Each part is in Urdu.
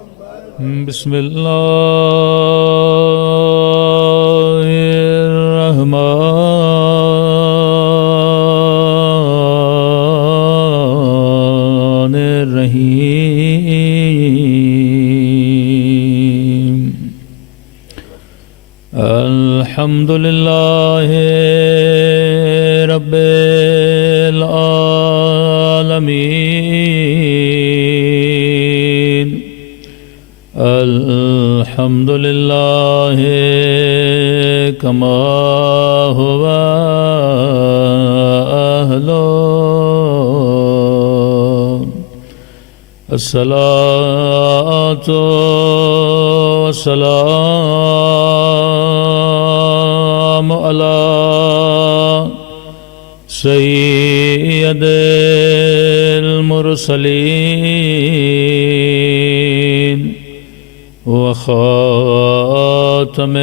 بسم اللہ الرحمن الرحیم الحمد للہ رب العالمین الحمد للہ کما هو اہلہ الصلاۃ والسلام علی سید المرسلین وخاتم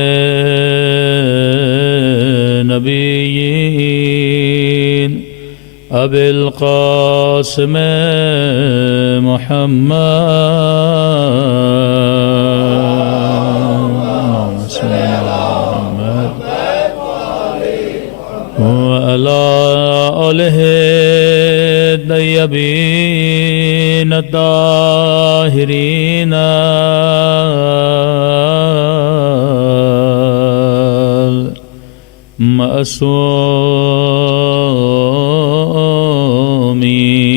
نبیین ابی القاسم محمد وعلی آلہ الطیبین الطاہرین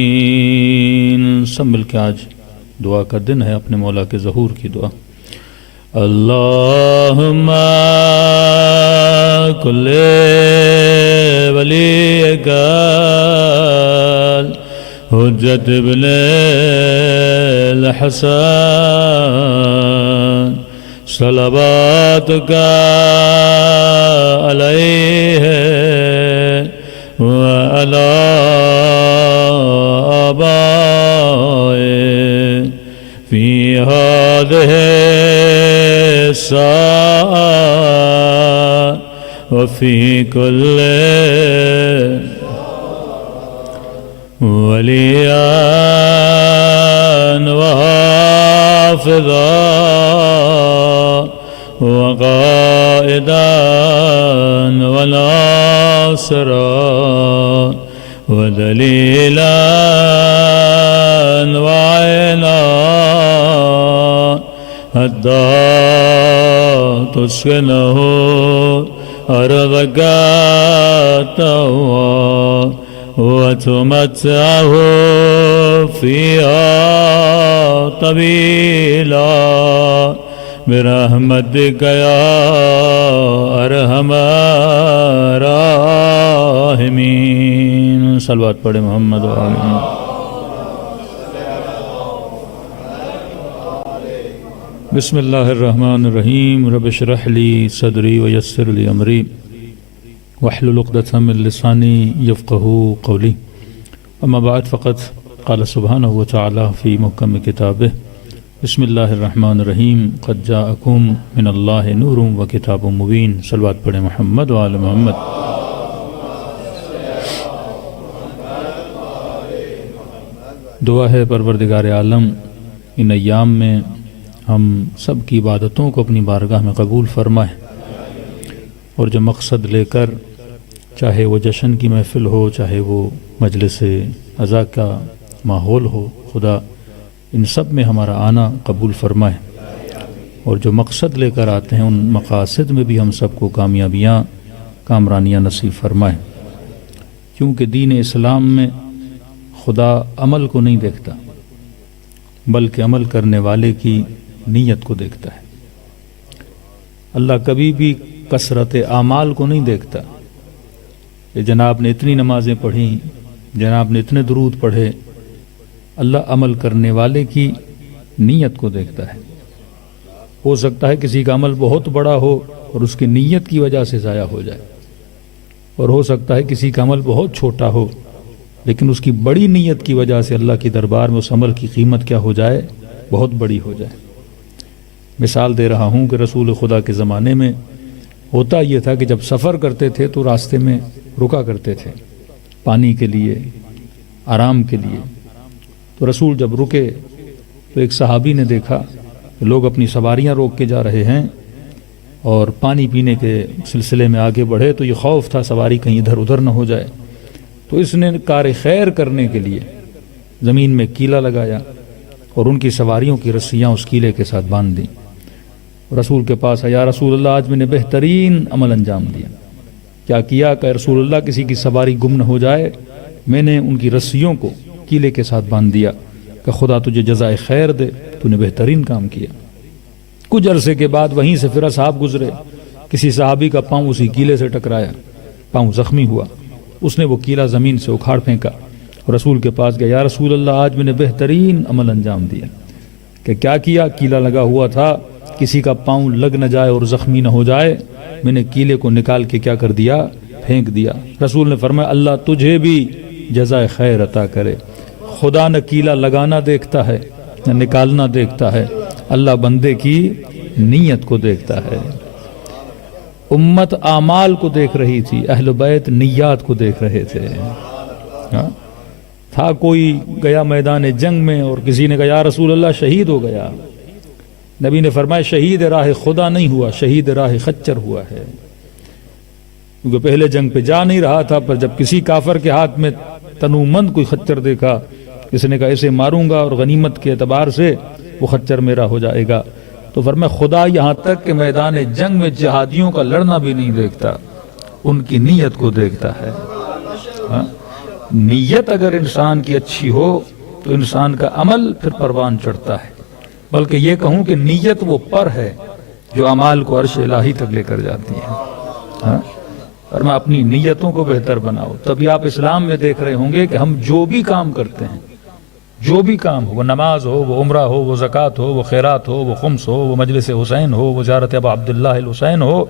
معصومین۔ سب مل کے آج دعا کا دن ہے، اپنے مولا کے ظہور کی دعا۔ اللہم کل ولیک حجت ابن الحسن صلواتک علیہ وعلی آبائہ فی هذه الساعة وفي كل وليا وحافظا وقائدا وناصرا ودليلا وعينا حتى تسكنه أرضك طوعا وتمتعه فيها طويلا برحمتك يا أرحم الراحمين۔ صلوات پڑھے محمد و آمین۔ بسم اللہ الرحمن الرحیم رب اشرح لی صدری ویسر لی امری واحلل عقدۃ من لسانی یفقہوا قولی، اما بعد فقد قال سبحانہ وتعالی فی محکم کتابہ بسم اللہ الرحمن الرحیم قد جاءکم من اللہ نور و کتاب مبین۔ صلوات پڑھے محمد و آل محمد۔ دعا ہے پروردگار عالم ان ایام میں ہم سب کی عبادتوں کو اپنی بارگاہ میں قبول فرمائے، اور جو مقصد لے کر، چاہے وہ جشن کی محفل ہو، چاہے وہ مجلس عزا کا ماحول ہو، خدا ان سب میں ہمارا آنا قبول فرمائے، اور جو مقصد لے کر آتے ہیں ان مقاصد میں بھی ہم سب کو کامیابیاں، کامرانیاں نصیب فرمائے، کیونکہ دین اسلام میں خدا عمل کو نہیں دیکھتا بلکہ عمل کرنے والے کی نیت کو دیکھتا ہے۔ اللہ کبھی بھی کثرت اعمال کو نہیں دیکھتا کہ جناب نے اتنی نمازیں پڑھیں، جناب نے اتنے درود پڑھے۔ اللہ عمل کرنے والے کی نیت کو دیکھتا ہے۔ ہو سکتا ہے کسی کا عمل بہت بڑا ہو اور اس کی نیت کی وجہ سے ضائع ہو جائے، اور ہو سکتا ہے کسی کا عمل بہت چھوٹا ہو لیکن اس کی بڑی نیت کی وجہ سے اللہ کے دربار میں اس عمل کی قیمت کیا ہو جائے، بہت بڑی ہو جائے۔ مثال دے رہا ہوں کہ رسول خدا کے زمانے میں ہوتا یہ تھا کہ جب سفر کرتے تھے تو راستے میں رکا کرتے تھے پانی کے لیے، آرام کے لیے۔ تو رسول جب رکے تو ایک صحابی نے دیکھا لوگ اپنی سواریاں روک کے جا رہے ہیں اور پانی پینے کے سلسلے میں آگے بڑھے تو یہ خوف تھا سواری کہیں ادھر ادھر نہ ہو جائے، تو اس نے کار خیر کرنے کے لیے زمین میں کیلا لگایا اور ان کی سواریوں کی رسیاں اس کیلے کے ساتھ باندھ دیں۔ رسول کے پاس آیا، یا رسول اللہ آج میں نے بہترین عمل انجام دیا۔ کیا کیا؟ کہ رسول اللہ کسی کی سواری گم نہ ہو جائے، میں نے ان کی رسیوں کو کیلے کے ساتھ باندھ دیا کہ خدا تجھے جزائے خیر دے، تو نے بہترین کام کیا۔ کچھ عرصے کے بعد وہیں سے پھر اصحاب گزرے، کسی صحابی کا پاؤں اسی کیلے سے ٹکرایا، پاؤں زخمی ہوا، اس نے وہ کیلا زمین سے اکھاڑ پھینکا اور رسول کے پاس گیا، یا رسول اللہ آج میں نے بہترین عمل انجام دیا۔ کہ کیا کیا؟ کیلا لگا ہوا تھا، کسی کا پاؤں لگ نہ جائے اور زخمی نہ ہو جائے، میں نے کیلے کو نکال کے کیا کر دیا؟ پھینک دیا۔ رسول نے فرمایا اللہ تجھے بھی جزائے خیر عطا کرے۔ خدا نہ کیلا لگانا دیکھتا ہے نہ نکالنا دیکھتا ہے، اللہ بندے کی نیت کو دیکھتا ہے۔ امت اعمال کو دیکھ رہی تھی، اہل بیت نیات کو دیکھ رہے تھے۔ تھا کوئی گیا میدان جنگ میں اور کسی نے کہا یا رسول اللہ شہید ہو گیا، نبی نے فرمایا شہید راہ خدا نہیں ہوا، شہید راہ خچر ہوا ہے، کیونکہ پہلے جنگ پہ جا نہیں رہا تھا، پر جب کسی کافر کے ہاتھ میں تنومند کوئی خچر دیکھا، کسی نے کہا اسے ماروں گا اور غنیمت کے اعتبار سے وہ خچر میرا ہو جائے گا، تو فرمایا خدا یہاں تک کہ میدان جنگ میں جہادیوں کا لڑنا بھی نہیں دیکھتا، ان کی نیت کو دیکھتا ہے۔ نیت اگر انسان کی اچھی ہو تو انسان کا عمل پھر پروان چڑھتا ہے، بلکہ یہ کہوں کہ نیت وہ پر ہے جو اعمال کو عرش الہی تک لے کر جاتی ہے۔ اور میں اپنی نیتوں کو بہتر بناؤ، تبھی آپ اسلام میں دیکھ رہے ہوں گے کہ ہم جو بھی کام کرتے ہیں، جو بھی کام ہو، وہ نماز ہو، وہ عمرہ ہو، وہ زکوٰۃ ہو، وہ خیرات ہو، وہ خمس ہو، وہ مجلس حسین ہو، وہ زیارت ابا عبداللہ الحسین ہو،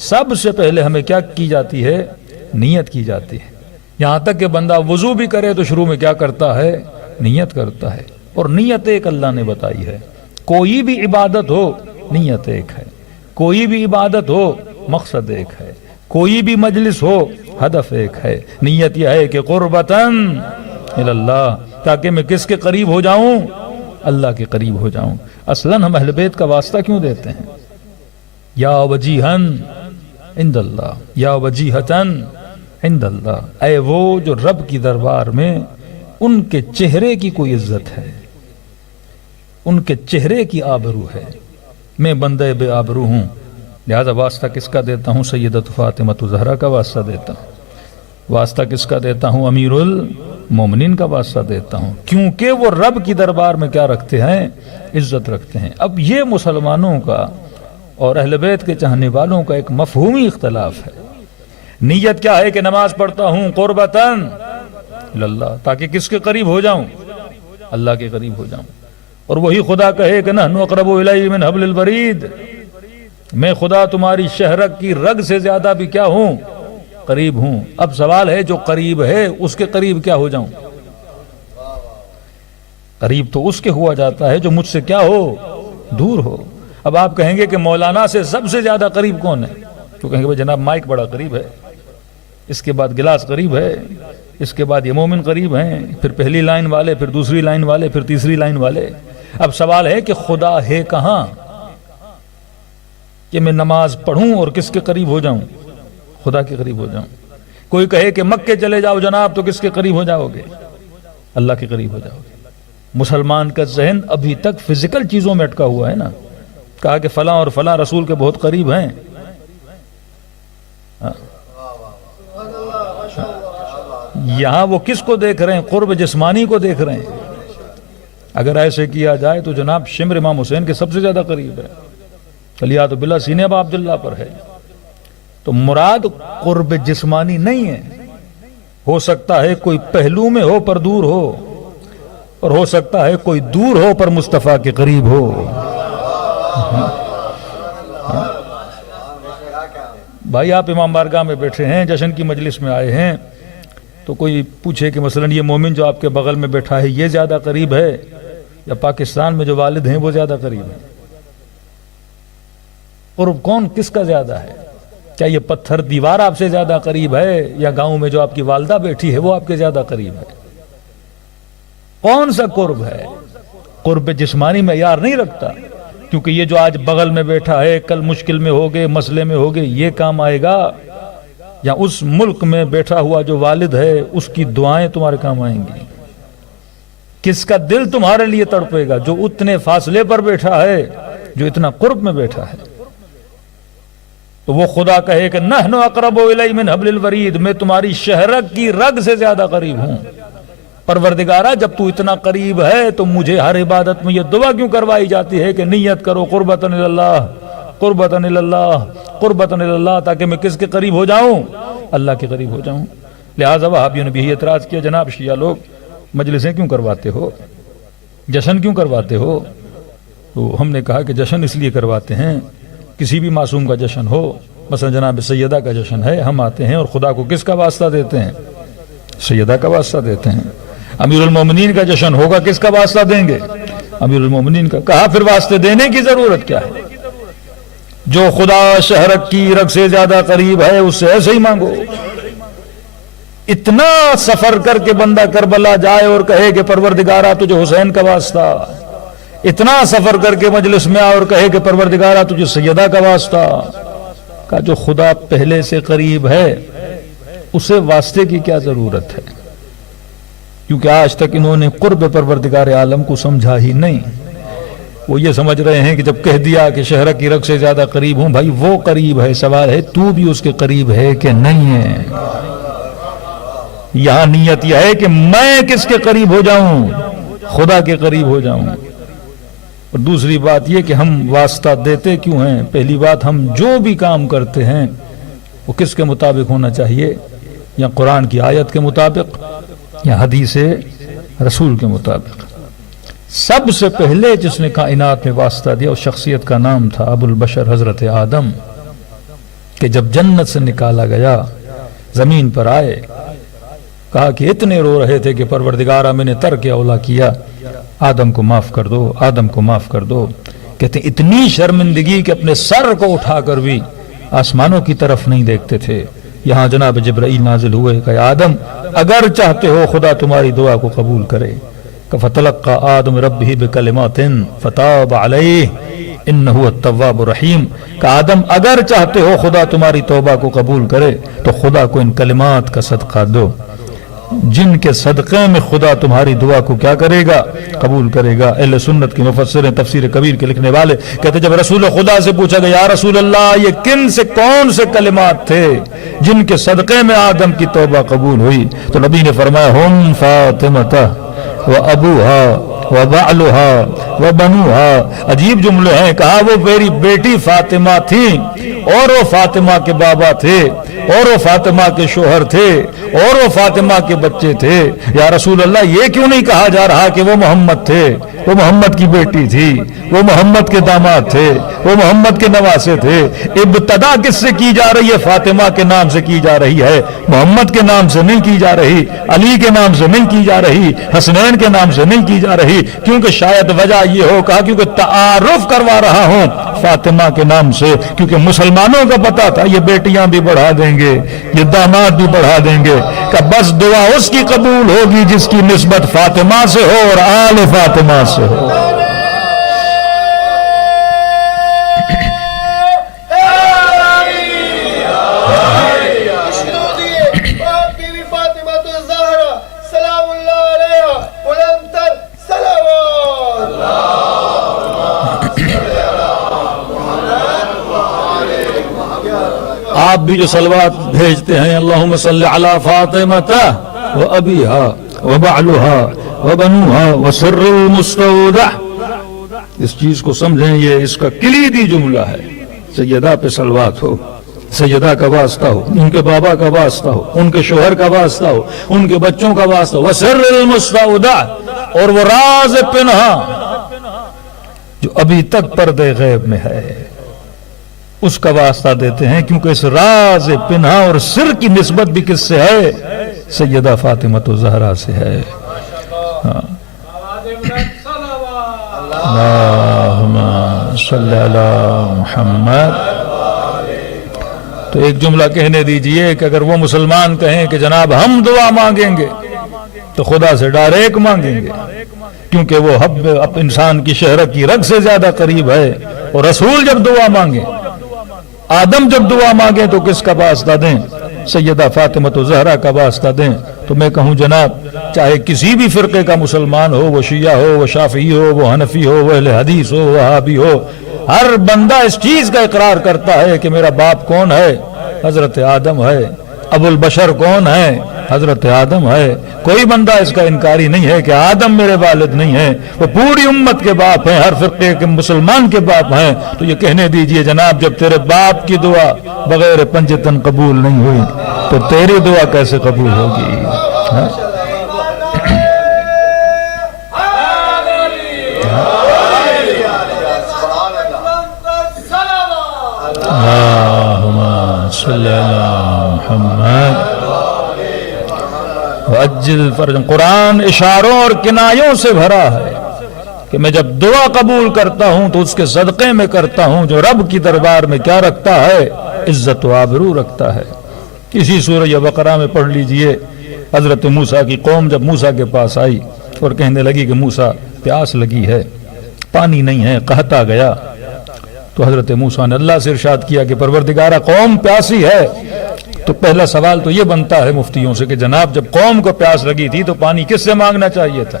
سب سے پہلے ہمیں کیا کی جاتی ہے؟ نیت کی جاتی ہے۔ یہاں تک کہ بندہ وضو بھی کرے تو شروع میں کیا کرتا ہے؟ نیت کرتا ہے، اور نیت ایک اللہ نے بتائی ہے۔ کوئی بھی عبادت ہو نیت ایک ہے، کوئی بھی عبادت ہو مقصد ایک ہے، کوئی بھی مجلس ہو ہدف ایک ہے۔ نیت یہ ہے کہ قربتاً اللہ، تاکہ میں کس کے قریب ہو جاؤں؟ اللہ کے قریب ہو جاؤں۔ اصلاً ہم اہل بیت کا واسطہ کیوں دیتے ہیں؟ یا وجیہن عند اللہ، یا وجیہتن عند اللہ، اے وہ جو رب کی دربار میں ان کے چہرے کی کوئی عزت ہے، ان کے چہرے کی آبرو ہے، میں بندے بے آبرو ہوں، لہذا واسطہ کس کا دیتا ہوں؟ سیدۃ فاطمہ زہرا کا واسطہ دیتا ہوں۔ واسطہ کس کا دیتا ہوں؟ امیر المومنین کا واسطہ دیتا ہوں، کیونکہ وہ رب کی دربار میں کیا رکھتے ہیں؟ عزت رکھتے ہیں۔ اب یہ مسلمانوں کا اور اہل بیت کے چاہنے والوں کا ایک مفہومی اختلاف ہے۔ نیت کیا ہے کہ نماز پڑھتا ہوں قربتاً اللہ، تاکہ کس کے قریب ہو جاؤں؟ اللہ کے قریب ہو جاؤں، اور وہی خدا کہے کہ نحن اقرب الیہ من حبل الورید، میں خدا تمہاری شہرک کی رگ سے زیادہ بھی کیا ہوں؟ قریب ہوں۔ اب سوال ہے جو قریب ہے اس کے قریب کیا ہو جاؤں؟ قریب تو اس کے ہوا جاتا ہے جو مجھ سے کیا ہو؟ دور ہو۔ اب آپ کہیں گے کہ مولانا سے سب سے زیادہ قریب کون ہے؟ تو کہیں گے جناب مائک بڑا قریب ہے، اس کے بعد گلاس قریب ہے، اس کے بعد یہ مومن قریب ہیں، پھر پہلی لائن والے، پھر دوسری لائن والے، پھر تیسری لائن والے۔ اب سوال ہے کہ خدا ہے کہاں کہ میں نماز پڑھوں اور کس کے قریب ہو جاؤں؟ خدا کے قریب ہو جاؤں۔ کوئی کہے کہ مکے چلے جاؤ جناب تو کس کے قریب ہو جاؤ گے؟ اللہ کے قریب ہو جاؤ گے۔ مسلمان کا ذہن ابھی تک فزیکل چیزوں میں اٹکا ہوا ہے نا، کہا کہ فلاں اور فلاں رسول کے بہت قریب ہیں۔ یہاں وہ کس کو دیکھ رہے ہیں؟ قرب جسمانی کو دیکھ رہے ہیں۔ اگر ایسے کیا جائے تو جناب شمر امام حسین کے سب سے زیادہ قریب ہے، علیہ باللہ سینے ابا عبداللہ پر ہے۔ تو مراد قرب جسمانی نہیں ہے، ہو سکتا ہے کوئی پہلو میں ہو پر دور ہو، اور ہو سکتا ہے کوئی دور ہو پر مصطفیٰ کے قریب ہو۔ بھائی آپ امام بارگاہ میں بیٹھے ہیں، جشن کی مجلس میں آئے ہیں، تو کوئی پوچھے کہ مثلا یہ مومن جو آپ کے بغل میں بیٹھا ہے یہ زیادہ قریب ہے یا پاکستان میں جو والد ہیں وہ زیادہ قریب ہیں؟ قرب کون کس کا زیادہ ہے؟ کیا یہ پتھر دیوار آپ سے زیادہ قریب ہے یا گاؤں میں جو آپ کی والدہ بیٹھی ہے وہ آپ کے زیادہ قریب ہے؟ کون سا قرب ہے؟ قرب جسمانی معیار نہیں رکھتا، کیونکہ یہ جو آج بغل میں بیٹھا ہے کل مشکل میں ہوگے، مسئلے میں ہوگے، یہ کام آئے گا، یا اس ملک میں بیٹھا ہوا جو والد ہے اس کی دعائیں تمہارے کام آئیں گی؟ کس کا دل تمہارے لیے تڑپے گا؟ جو اتنے فاصلے پر بیٹھا ہے، جو اتنا قرب میں بیٹھا ہے۔ تو وہ خدا کہے کہ نحن اقرب الی من حبل الورید، میں تمہاری شہرک کی رگ سے زیادہ قریب ہوں۔ پروردگارا جب تو اتنا قریب ہے تو مجھے ہر عبادت میں یہ دعا کیوں کروائی جاتی ہے کہ نیت کرو قربتن اللہ، قربتن اللہ، قربتن اللہ، تاکہ میں کس کے قریب ہو جاؤں؟ اللہ کے قریب ہو جاؤں۔ لہٰذا وہابیوں نے بھی اعتراض کیا، جناب شیعہ لوگ مجلسیں کیوں کرواتے ہو، جشن کیوں کرواتے ہو؟ تو ہم نے کہا کہ جشن اس لیے کرواتے ہیں، کسی بھی معصوم کا جشن ہو، مثلا جناب سیدہ کا جشن ہے، ہم آتے ہیں اور خدا کو کس کا واسطہ دیتے ہیں؟ سیدہ کا واسطہ دیتے ہیں۔ امیر المومنین کا جشن ہوگا، کس کا واسطہ دیں گے؟ امیر المومنین کا۔ کہا پھر واسطے دینے کی ضرورت کیا ہے؟ جو خدا شہرک کی رگ سے زیادہ قریب ہے اس سے ایسے ہی مانگو۔ اتنا سفر کر کے بندہ کربلا جائے اور کہے کہ پروردگارا تجھے حسین کا واسطہ، اتنا سفر کر کے مجلس میں آئے اور کہے کہ پروردگارا تجھے سیدہ کا واسطہ، کا جو خدا پہلے سے قریب ہے اسے واسطے کی کیا ضرورت ہے؟ کیونکہ آج تک انہوں نے قرب پروردگار عالم کو سمجھا ہی نہیں۔ وہ یہ سمجھ رہے ہیں کہ جب کہہ دیا کہ شہرک کی رگ سے زیادہ قریب ہوں، بھائی وہ قریب ہے، سوال ہے تو بھی اس کے قریب ہے کہ نہیں ہے؟ یہاں نیت یہ ہے کہ میں کس کے قریب ہو جاؤں؟ خدا کے قریب ہو جاؤں۔ اور دوسری بات یہ کہ ہم واسطہ دیتے کیوں ہیں؟ پہلی بات، ہم جو بھی کام کرتے ہیں وہ کس کے مطابق ہونا چاہیے؟ یا قرآن کی آیت کے مطابق یا حدیث رسول کے مطابق۔ سب سے پہلے جس نے کائنات میں واسطہ دیا اس شخصیت کا نام تھا ابو البشر حضرت آدم، کہ جب جنت سے نکالا گیا زمین پر آئے، کہا کہ اتنے رو رہے تھے کہ پروردگارا میں نے ترک اولا کیا، آدم کو معاف کر دو، آدم کو معاف کر دو۔ کہتے ہیں اتنی شرمندگی کہ اپنے سر کو اٹھا کر بھی آسمانوں کی طرف نہیں دیکھتے تھے۔ یہاں جناب جبرائیل نازل ہوئے کہ آدم اگر چاہتے ہو خدا تمہاری دعا کو قبول کرے، فَتَلَقَّى آدم رَبِّهِ بِكَلِمَاتٍ فَتَابَ عَلَيْهِ إِنَّهُ التَّوَّابُ الرَّحِيمُ کہ آدم اگر چاہتے ہو خدا تمہاری توبہ کو قبول کرے تو خدا کو ان کلمات کا صدقہ دو، جن کے صدقے میں خدا تمہاری دعا کو کیا کرے گا؟ قبول کرے گا۔ اہل سنت کے مفسر تفسیر کبیر کے لکھنے والے کہتے جب رسول خدا سے پوچھا گیا یا رسول اللہ یہ کن سے کون سے کلمات تھے جن کے صدقے میں آدم کی توبہ قبول ہوئی، تو نبی نے فرمایا ہم فاطمہ و ابوہا و بعلہا و بنوہا۔ عجیب جملے ہیں، کہا وہ میری بیٹی فاطمہ تھی اور وہ فاطمہ کے بابا تھے اور وہ فاطمہ کے شوہر تھے اور وہ فاطمہ کے بچے تھے۔ یا رسول اللہ یہ کیوں نہیں کہا جا رہا کہ وہ محمد تھے، وہ محمد کی بیٹی تھی، وہ محمد کے داماد تھے، وہ محمد کے نواسے تھے؟ ابتدا کس سے کی جا رہی ہے؟ فاطمہ کے نام سے کی جا رہی ہے، محمد کے نام سے نہیں کی جا رہی، علی کے نام سے نہیں کی جا رہی، حسنین کے نام سے نہیں کی جا رہی۔ کیونکہ شاید وجہ یہ ہو، کہا کیونکہ تعارف کروا رہا ہوں فاطمہ کے نام سے، کیونکہ مسلمانوں کا پتا تھا یہ بیٹیاں بھی بڑھا دیں گے، یہ داماد بھی بڑھا دیں گے، کہ بس دعا اس کی قبول ہوگی جس کی نسبت فاطمہ سے ہو اور آل فاطمہ سے ہو۔ آپ بھی جو صلوات بھیجتے ہیں اللہم صلی علی فاطمہ و ابیہا و بعلہا و بنوہا و سر المستودع، اس چیز کو سمجھیں، یہ اس کا کلیدی جملہ ہے۔ سیدہ پہ صلوات ہو، سیدہ کا واسطہ ہو، ان کے بابا کا واسطہ ہو، ان کے شوہر کا واسطہ ہو، ان کے بچوں کا واسطہ ہو، و سر المستودع، اور وہ راز پنہا جو ابھی تک پردے غیب میں ہے اس کا واسطہ دیتے ہیں، کیونکہ اس راز پنہا اور سر کی نسبت بھی کس سے ہے؟ سیدہ فاطمہ الزہرا سے ہے۔ اللہم صلی علی محمد۔ تو ایک جملہ کہنے دیجئے کہ اگر وہ مسلمان کہیں کہ جناب ہم دعا مانگیں گے تو خدا سے ڈائریکٹ مانگیں گے، کیونکہ وہ حب انسان کی شہرت کی رگ سے زیادہ قریب ہے۔ اور رسول جب دعا مانگیں، آدم جب دعا مانگیں تو کس کا واسطہ دیں؟ سیدہ فاطمہ زہرا کا واسطہ دیں۔ تو میں کہوں جناب، چاہے کسی بھی فرقے کا مسلمان ہو، وہ شیعہ ہو، وہ شافعی ہو، وہ حنفی ہو، وہ اہل حدیث ہو، وہ وہابی ہو، ہر بندہ اس چیز کا اقرار کرتا ہے کہ میرا باپ کون ہے؟ حضرت آدم ہے۔ ابو البشر کون ہے؟ حضرت آدم ہے۔ کوئی بندہ اس کا انکاری نہیں ہے کہ آدم میرے والد نہیں ہے، وہ پوری امت کے باپ ہیں، ہر فرقے کے مسلمان کے باپ ہیں۔ تو یہ کہنے دیجئے جناب، جب تیرے باپ کی دعا بغیر پنجتن قبول نہیں ہوئی تو تیری دعا کیسے قبول ہوگی؟ صلی اللہ محمد وعجل فرج۔ قرآن اشاروں اور کنایوں سے بھرا ہے کہ میں جب دعا قبول کرتا ہوں تو اس کے صدقے میں کرتا ہوں جو رب کی دربار میں کیا رکھتا ہے؟ عزت و آبرو رکھتا ہے۔ اسی سورہ بقرہ میں پڑھ لیجئے، حضرت موسیٰ کی قوم جب موسیٰ کے پاس آئی اور کہنے لگی کہ موسیٰ پیاس لگی ہے، پانی نہیں ہے، قحط آ گیا، تو حضرت موسیٰ نے اللہ سے ارشاد کیا کہ پروردگارہ قوم پیاسی ہے۔ تو پہلا سوال تو یہ بنتا ہے مفتیوں سے کہ جناب جب قوم کو پیاس لگی تھی تو پانی کس سے مانگنا چاہیے تھا؟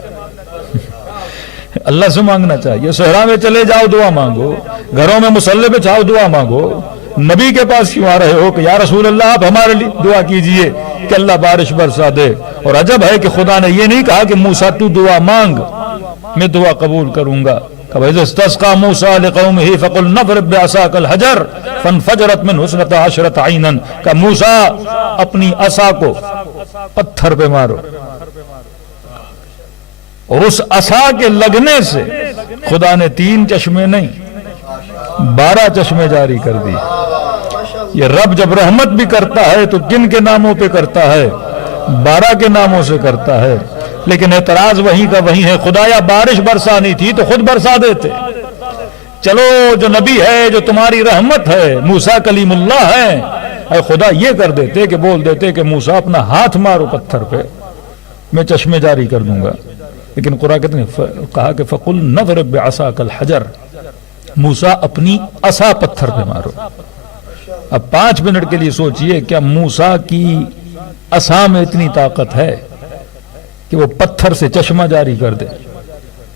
اللہ سے مانگنا چاہیے۔ صحرا میں چلے جاؤ دعا مانگو، گھروں میں مصلی پہ چھاؤ دعا مانگو، نبی کے پاس کیوں آ رہے ہو کہ یا رسول اللہ آپ ہمارے لیے دعا کیجئے کہ اللہ بارش برسا دے؟ اور عجب ہے کہ خدا نے یہ نہیں کہا کہ موسیٰ تو دعا مانگ، میں دعا قبول کروں گا۔ وَإِذِ اسْتَسْقَىٰ مُوسَىٰ لِقَوْمِهِ فَقُلْ نَضْرِب بِّعَصَاكَ الْحَجَرَ فَانْفَجَرَتْ مِنْهُ اثْنَتَا عَشْرَةَ عَيْنًا، کہ موسیٰ اپنی عصا کو پتھر پہ مارو، اور اس عصا کے لگنے سے خدا نے 3 چشمے نہیں 12 چشمے جاری کر دی۔ یہ رب جب رحمت بھی کرتا ہے تو کن کے ناموں پہ کرتا ہے؟ 12 کے ناموں سے کرتا ہے۔ لیکن اعتراض وہی کا وہی ہے، خدایا بارش برسانی تھی تو خود برسا دیتے۔ چلو جو نبی ہے، جو تمہاری رحمت ہے، موسیٰ کلیم اللہ ہے، اے خدا یہ کر دیتے کہ بول دیتے کہ موسیٰ اپنا ہاتھ مارو پتھر پہ، میں چشمے جاری کر دوں گا۔ لیکن قرآن کہتے ہیں کہا کہ فَقُلْ نَضْرِب بِّعَصَاكَ الْحَجَرَ، موسیٰ اپنی عصا پتھر پہ مارو۔ اب 5 منٹ کے لیے سوچئے، کیا موسیٰ کی عصا میں اتنی طاقت ہے کہ وہ پتھر سے چشمہ جاری کر دے؟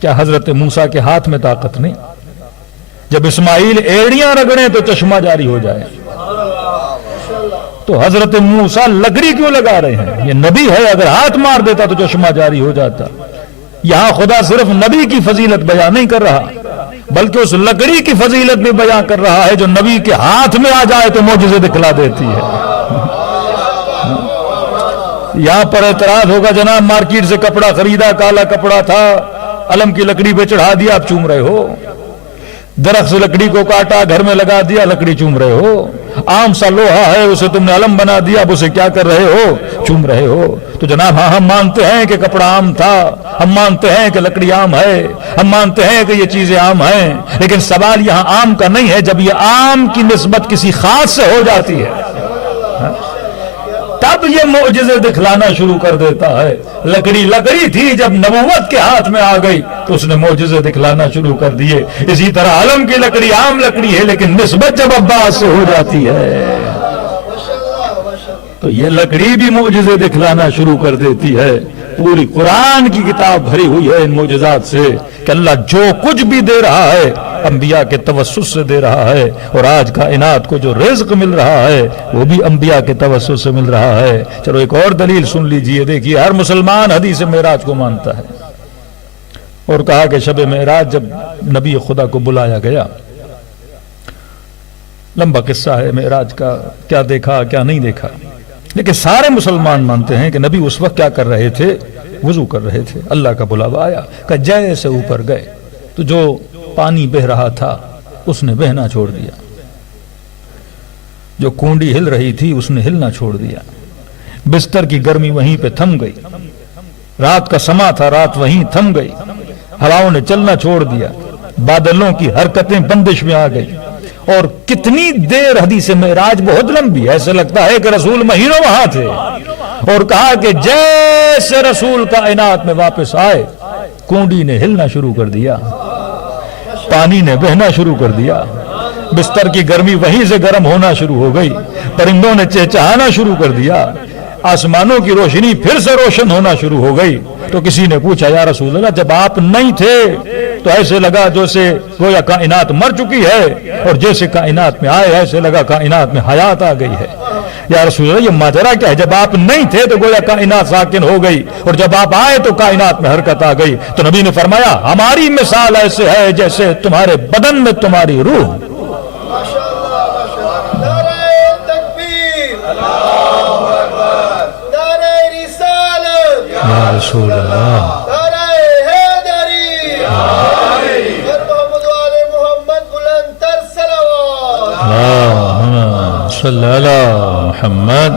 کیا حضرت موسیٰ کے ہاتھ میں طاقت نہیں؟ جب اسماعیل ایڑیاں رگڑیں تو چشمہ جاری ہو جائے، تو حضرت موسیٰ لکڑی کیوں لگا رہے ہیں؟ یہ نبی ہے، اگر ہاتھ مار دیتا تو چشمہ جاری ہو جاتا۔ یہاں خدا صرف نبی کی فضیلت بیان نہیں کر رہا، بلکہ اس لکڑی کی فضیلت بھی بیان کر رہا ہے جو نبی کے ہاتھ میں آ جائے تو معجزے دکھلا دیتی ہے۔ یہاں پر اعتراض ہوگا جناب مارکیٹ سے کپڑا خریدا، کالا کپڑا تھا، علم کی لکڑی پہ چڑھا دیا، آپ چوم رہے ہو۔ درخت سے لکڑی کو کاٹا، گھر میں لگا دیا، لکڑی چوم رہے ہو۔ عام سا لوہا ہے، اسے تم نے علم بنا دیا، اب اسے کیا کر رہے ہو؟ چوم رہے ہو۔ تو جناب ہاں ہم مانتے ہیں کہ کپڑا عام تھا، ہم مانتے ہیں کہ لکڑی عام ہے، ہم مانتے ہیں کہ یہ چیزیں عام ہیں، لیکن سوال یہاں عام کا نہیں ہے جب یہ عام کی نسبت کسی خاص سے ہو جاتی ہے تب یہ معجزے دکھلانا شروع کر دیتا ہے۔ لکڑی تھی، جب نبوت کے ہاتھ میں آ گئی تو اس نے معجزے دکھلانا شروع کر دیے۔ اسی طرح علم کی لکڑی عام لکڑی ہے، لیکن نسبت جب عباس سے ہو جاتی ہے تو یہ لکڑی بھی معجزے دکھلانا شروع کر دیتی ہے۔ پوری قرآن کی کتاب بھری ہوئی ہے ان معجزات سے کہ اللہ جو کچھ بھی دے رہا ہے انبیاء کے توسط سے دے رہا ہے، اور آج کائنات کو جو رزق مل رہا ہے وہ بھی انبیاء کے توسط سے مل رہا ہے۔ چلو ایک اور دلیل سن لیجئے، دیکھیے ہر مسلمان حدیث معراج کو مانتا ہے، اور کہا کہ شب معراج جب نبی خدا کو بلایا گیا، لمبا قصہ ہے معراج کا، کیا دیکھا کیا نہیں دیکھا، لیکن سارے مسلمان مانتے ہیں کہ نبی اس وقت کیا کر رہے تھے؟ وضو کر رہے تھے۔ اللہ کا بلاوا آیا کہ جیسے اوپر گئے تو جو پانی بہ رہا تھا اس نے بہنا چھوڑ دیا، جو کنڈی ہل رہی تھی اس نے ہلنا چھوڑ دیا، بستر کی گرمی وہیں پہ تھم گئی، رات کا سما تھا، رات وہیں تھم گئی، ہواؤں نے چلنا چھوڑ دیا، بادلوں کی حرکتیں بندش میں آ گئی، اور کتنی دیر حدیث معراج بہت لمبی ہے، ایسے لگتا ہے کہ رسول مہینوں وہاں تھے، اور کہا کہ جیسے رسول کائنات میں واپس آئے کنڈی نے ہلنا شروع کر دیا، پانی نے بہنا شروع کر دیا، بستر کی گرمی وہیں سے گرم ہونا شروع ہو گئی، پرندوں نے چہچہانا شروع کر دیا، آسمانوں کی روشنی پھر سے روشن ہونا شروع ہو گئی۔ تو کسی نے پوچھا یا رسول اللہ جب آپ نہیں تھے تو ایسے لگا جیسے گویا کائنات مر چکی ہے، اور جیسے کائنات میں آئے ایسے لگا کائنات میں حیات آ گئی ہے۔ یا رسول اللہ یہ ماجرا کیا ہے؟ جب آپ نہیں تھے تو گویا کائنات ساکن ہو گئی، اور جب آپ آئے تو کائنات میں حرکت آ گئی۔ تو نبی نے فرمایا ہماری مثال ایسے ہے جیسے تمہارے بدن میں تمہاری روح۔ یا رسول اللہ صلی اللہ محمد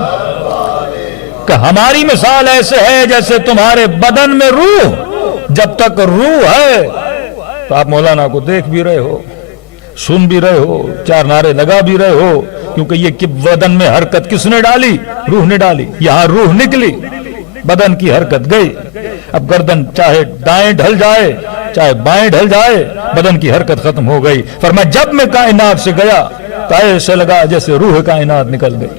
کہ ہماری مثال ایسے ہے جیسے تمہارے بدن میں روح۔ جب تک روح ہے تو آپ مولانا کو دیکھ بھی رہے ہو، سن بھی رہے ہو، چار نعرے لگا بھی رہے ہو، کیونکہ یہ کہ بدن میں حرکت کس نے ڈالی؟ روح نے ڈالی۔ یہاں روح نکلی، بدن کی حرکت گئی۔ اب گردن چاہے دائیں ڈھل جائے چاہے بائیں ڈھل جائے، بدن کی حرکت ختم ہو گئی۔ فرمایا جب میں کائنات سے گیا تو ایسے لگا جیسے روح کائنات نکل گئی۔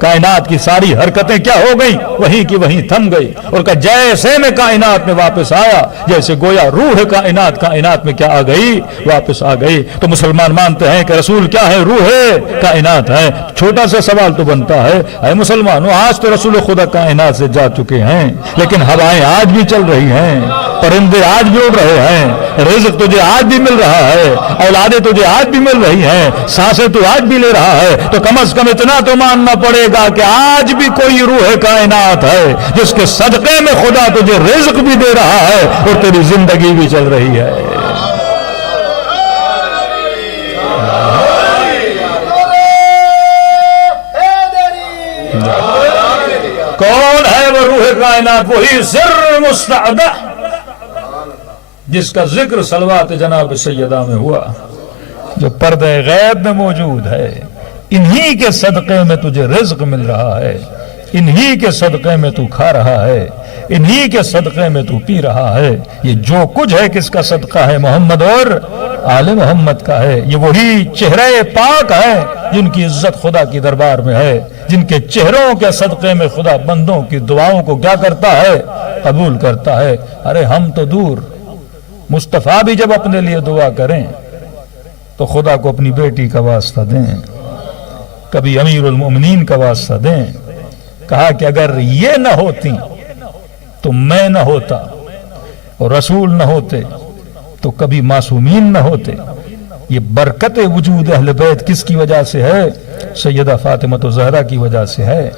کائنات کی ساری حرکتیں کیا ہو گئی؟ وہیں کی وہیں تھم گئی، اور کہ جیسے میں کائنات میں واپس آیا جیسے گویا روح کائنات میں کیا آ گئی؟ واپس آ گئی۔ تو مسلمان مانتے ہیں کہ رسول کیا ہے؟ روح ہے، کائنات ہے۔ چھوٹا سا سوال تو بنتا ہے، اے مسلمانوں آج تو رسول خدا کائنات سے جا چکے ہیں، لیکن ہوائیں آج بھی چل رہی ہیں، پرندے آج بھی اڑ رہے ہیں، رزق تجھے آج بھی مل رہا ہے، اولادیں تجھے آج بھی مل رہی ہیں، سانسیں تو آج بھی لے رہا ہے۔ تو کم از کم اتنا تو ماننا پڑے گا کہ آج بھی کوئی روح کائنات ہے جس کے صدقے میں خدا تجھے رزق بھی دے رہا ہے اور تیری زندگی بھی چل رہی ہے۔ کون ہے وہ روح کائنات؟ وہی سر مستعدہ جس کا ذکر صلوات جناب سیدہ میں ہوا، جو پردہ غیب میں موجود ہے۔ انہی کے صدقے میں تجھے رزق مل رہا ہے، انہی کے صدقے میں تو کھا رہا ہے، انہی کے صدقے میں تو پی رہا ہے۔ یہ جو کچھ ہے کس کا صدقہ ہے؟ محمد اور آل محمد کا ہے۔ یہ وہی چہرے پاک ہیں جن کی عزت خدا کی دربار میں ہے، جن کے چہروں کے صدقے میں خدا بندوں کی دعاؤں کو کیا کرتا ہے؟ قبول کرتا ہے۔ ارے ہم تو دور، مصطفیٰ بھی جب اپنے لیے دعا کریں تو خدا کو اپنی بیٹی کا واسطہ دیں، کبھی امیر المؤمنین کا واسطہ دیں۔ کہا کہ اگر یہ نہ ہوتی تو میں نہ ہوتا اور رسول نہ ہوتے تو کبھی معصومین نہ ہوتے۔ یہ برکت وجود اہل بیت کس کی وجہ سے ہے؟ سیدہ فاطمہ الزہرا کی وجہ سے ہے۔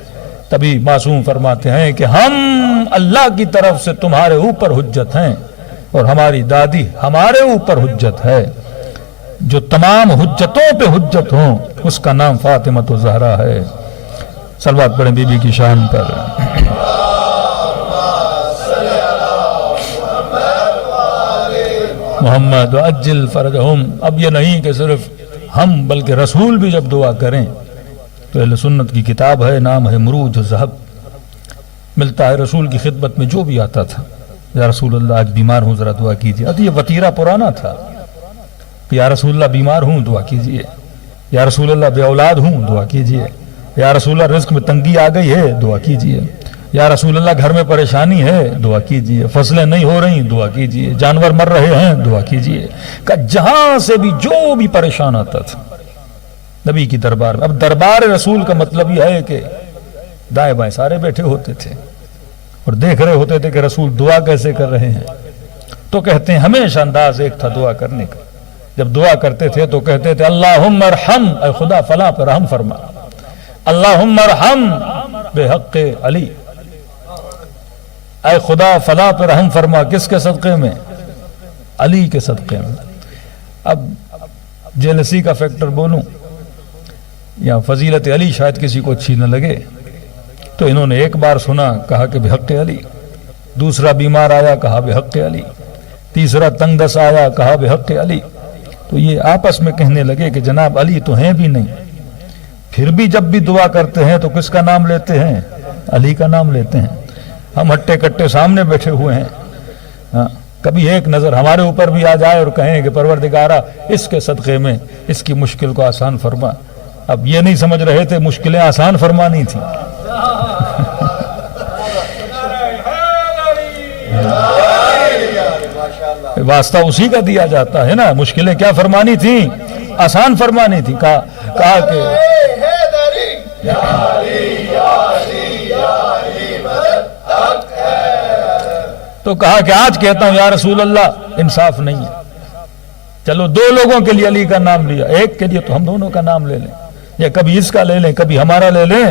تبھی معصوم فرماتے ہیں کہ ہم اللہ کی طرف سے تمہارے اوپر حجت ہیں اور ہماری دادی ہمارے اوپر حجت ہے۔ جو تمام حجتوں پہ حجت ہوں اس کا نام فاطمہ الزہرا ہے۔ صلوات پڑھیں بی بی کی شان پر۔ محمد عجل فرجہم۔ اب یہ نہیں کہ صرف ہم بلکہ رسول بھی جب دعا کریں تو اہل سنت کی کتاب ہے، نام ہے مروج الذہب، ملتا ہے رسول کی خدمت میں جو بھی آتا تھا، یا رسول اللہ آج بیمار ہوں ذرا دعا کیجیے۔ اب یہ وطیرہ پرانا تھا، یا رسول اللہ بیمار ہوں دعا کیجیے، یا رسول اللہ بے اولاد ہوں دعا کیجیے، یا رسول اللہ رزق میں تنگی آ گئی ہے دعا کیجیے، یا رسول اللہ گھر میں پریشانی ہے دعا کیجیے، فصلیں نہیں ہو رہی دعا کیجیے، جانور مر رہے ہیں دعا کیجیے۔ کہ جہاں سے بھی جو بھی پریشان آتا تھا نبی کی دربار میں۔ اب دربار رسول کا مطلب یہ ہے کہ دائیں بائیں سارے بیٹھے ہوتے تھے اور دیکھ رہے ہوتے تھے کہ رسول دعا کیسے کر رہے ہیں۔ تو کہتے ہیں ہمیشہ انداز ایک تھا دعا کرنے کا، جب دعا کرتے تھے تو کہتے تھے اللہم ارحم، اے خدا فلاں پر رحم فرما، اللہم ارحم بحق علی، اے خدا فلاں پر رحم فرما۔ کس کے صدقے میں؟ علی کے صدقے میں۔ اب جیلسی کا فیکٹر بولوں یا فضیلت علی شاید کسی کو اچھی نہ لگے، تو انہوں نے ایک بار سنا کہا کہ بحق علی، دوسرا بیمار آیا کہا بحق علی، تیسرا تنگ دست آیا کہا بحق علی۔ تو یہ آپس میں کہنے لگے کہ جناب علی تو ہیں بھی نہیں، پھر بھی جب بھی دعا کرتے ہیں تو کس کا نام لیتے ہیں؟ علی کا نام لیتے ہیں. ہم ہٹے کٹے سامنے بیٹھے ہوئے ہیں. ہاں کبھی ایک نظر ہمارے اوپر بھی آ جائے اور کہیں کہ پروردگارا اس کے صدقے میں اس کی مشکل کو آسان فرما. اب یہ نہیں سمجھ رہے تھے مشکلیں آسان فرمانی تھی. واسطہ اسی کا دیا جاتا ہے نا. مشکلیں کیا فرمانی تھیں؟ آسان فرمانی تھی. کہا کہ تو کہا کہ آج کہتا ہوں یا رسول اللہ انصاف نہیں ہے. چلو 2 لوگوں کے لیے علی کا نام لیا, ایک کے لیے تو ہم دونوں کا نام لے لیں, یا کبھی اس کا لے لیں کبھی ہمارا لے لیں,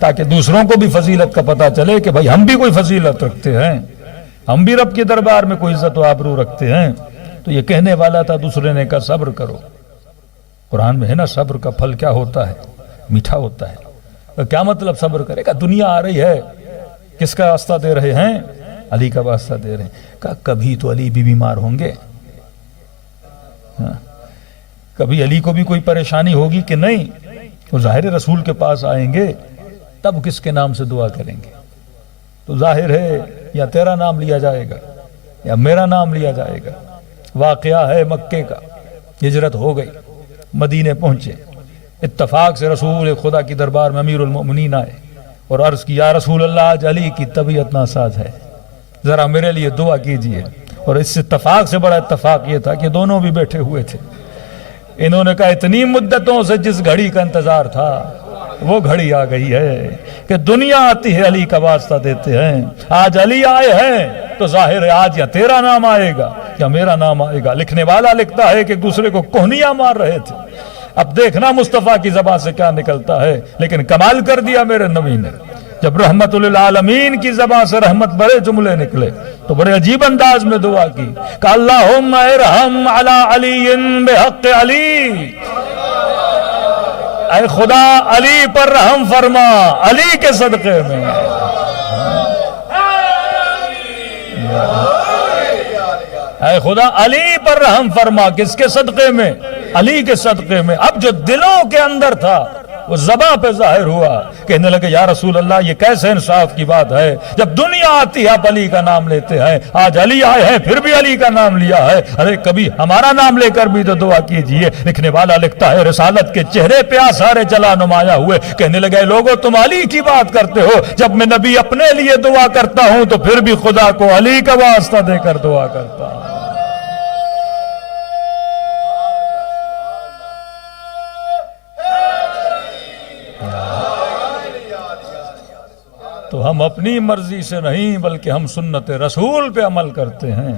تاکہ دوسروں کو بھی فضیلت کا پتہ چلے کہ بھائی ہم بھی کوئی فضیلت رکھتے ہیں, ہم بھی رب کے دربار میں کوئی عزت و آبرو رکھتے ہیں. تو یہ کہنے والا تھا دوسرے نے کہا صبر کرو. قرآن میں ہے نا صبر کا پھل کیا ہوتا ہے؟ میٹھا ہوتا ہے. کیا مطلب صبر کرے گا؟ دنیا آ رہی ہے, کس کا واسطہ دے رہے ہیں؟ علی کا واسطہ دے رہے ہیں. کہا کبھی تو علی بھی بیمار ہوں گے, کبھی علی کو بھی کوئی پریشانی ہوگی کہ نہیں. وہ ظاہر رسول کے پاس آئیں گے تب کس کے نام سے دعا کریں گے؟ تو ظاہر ہے یا تیرا نام لیا جائے گا یا میرا نام لیا جائے گا. واقعہ ہے مکے کا, ہجرت ہو گئی, مدینے پہنچے, اتفاق سے رسول خدا کی دربار میں امیر المؤمنین آئے اور عرض کی یا رسول اللہ آج علی کی طبیعت ناساز ہے, ذرا میرے لیے دعا کیجئے. اور اس اتفاق سے بڑا اتفاق یہ تھا کہ دونوں بھی بیٹھے ہوئے تھے. انہوں نے کہا اتنی مدتوں سے جس گھڑی کا انتظار تھا وہ گھڑی آ گئی ہے کہ دنیا آتی ہے علی کا واسطہ دیتے ہیں. آج علی آئے ہیں تو ظاہر ہے آج یا تیرا نام آئے گا یا میرا نام آئے گا. لکھنے والا لکھتا ہے کہ ایک دوسرے کو کوہنیاں مار رہے تھے. اب دیکھنا مصطفیٰ کی زبان سے کیا نکلتا ہے. لیکن کمال کر دیا میرے نبی نے, جب رحمت للعالمین کی زبان سے رحمت بڑے جملے نکلے تو بڑے عجیب انداز میں دعا کی کہ اللہم ارحم علی علی بحق علی. اے خدا علی پر رحم فرما علی کے صدقے میں. اے خدا علی پر رحم فرما, کس کے صدقے میں؟ علی کے صدقے میں. اب جو دلوں کے اندر تھا وہ زباں پہ ظاہر ہوا. کہنے لگے یا رسول اللہ یہ کیسے انصاف کی بات ہے, جب دنیا آتی ہے آپ علی کا نام لیتے ہیں, آج علی آئے ہیں پھر بھی علی کا نام لیا ہے. ارے کبھی ہمارا نام لے کر بھی تو دعا کیجئے. لکھنے والا لکھتا ہے رسالت کے چہرے پہ آثار جلا نمایاں ہوئے. کہنے لگے لوگوں تم علی کی بات کرتے ہو, جب میں نبی اپنے لیے دعا کرتا ہوں تو پھر بھی خدا کو علی کا واسطہ دے کر دعا کرتا ہوں. تو ہم اپنی مرضی سے نہیں بلکہ ہم سنت رسول پہ عمل کرتے ہیں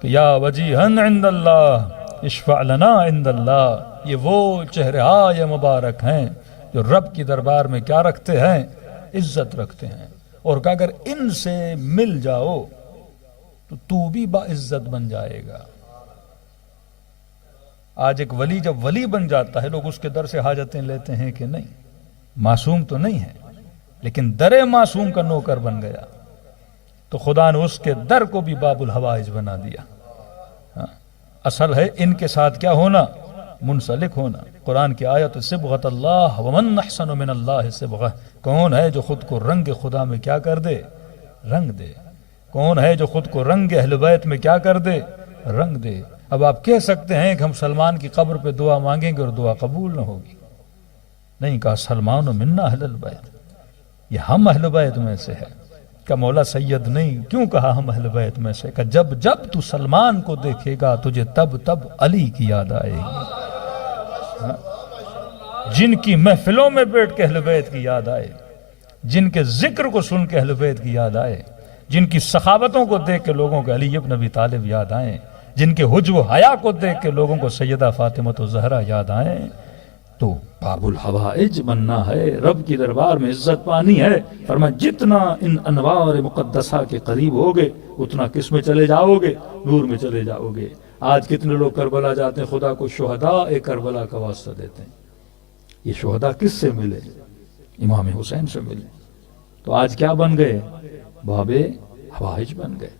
کہ یا وجیہن عند اللہ اشفع لنا عند اللہ. یہ وہ چہرے مبارک ہیں جو رب کی دربار میں کیا رکھتے ہیں؟ عزت رکھتے ہیں. اور کہ اگر ان سے مل جاؤ تو بھی باعزت بن جائے گا. آج ایک ولی جب ولی بن جاتا ہے لوگ اس کے در سے حاجتیں لیتے ہیں کہ نہیں. معصوم تو نہیں ہے لیکن در معصوم کا نوکر بن گیا تو خدا نے اس کے در کو بھی باب الحوائج بنا دیا. اصل ہے ان کے ساتھ کیا ہونا؟ منسلک ہونا. قرآن کی آیت صبغۃ اللہ ومن احسن من اللہ صبغہ. کون ہے جو خود کو رنگ خدا میں کیا کر دے؟ رنگ دے. کون ہے جو خود کو رنگ اہل بیت میں کیا کر دے؟ رنگ دے. اب آپ کہہ سکتے ہیں کہ ہم سلمان کی قبر پہ دعا مانگیں گے اور دعا قبول نہ ہوگی. نہیں کہا سلمان منا اہل البیت, یہ ہم اہل بیت میں سے ہے. کہ مولا سید نہیں, کیوں کہا ہم اہل بیت میں سے؟ کہ جب جب تو سلمان کو دیکھے گا تجھے تب تب علی کی یاد آئے گی. جن کی محفلوں میں بیٹھ کے اہل بیت کی یاد آئے, جن کے ذکر کو سن کے اہل بیت کی یاد آئے, جن کی سخاوتوں کو دیکھ کے لوگوں کو علی ابن ابی طالب یاد آئیں, جن کے حجب و حیا کو دیکھ کے لوگوں کو سیدہ فاطمہ زہرا یاد آئیں, تو باب الحوائج بننا ہے, رب کی دربار میں عزت پانی ہے. فرمایا جتنا ان انوار مقدسہ کے قریب ہوگے اتنا کس میں چلے جاؤ گے؟ نور میں چلے جاؤ گے. آج کتنے لوگ کربلا جاتے ہیں, خدا کو شہداء کربلا کا واسطہ دیتے ہیں. یہ شہداء کس سے ملے؟ امام حسین سے ملے. تو آج کیا بن گئے؟ باب حوائج بن گئے.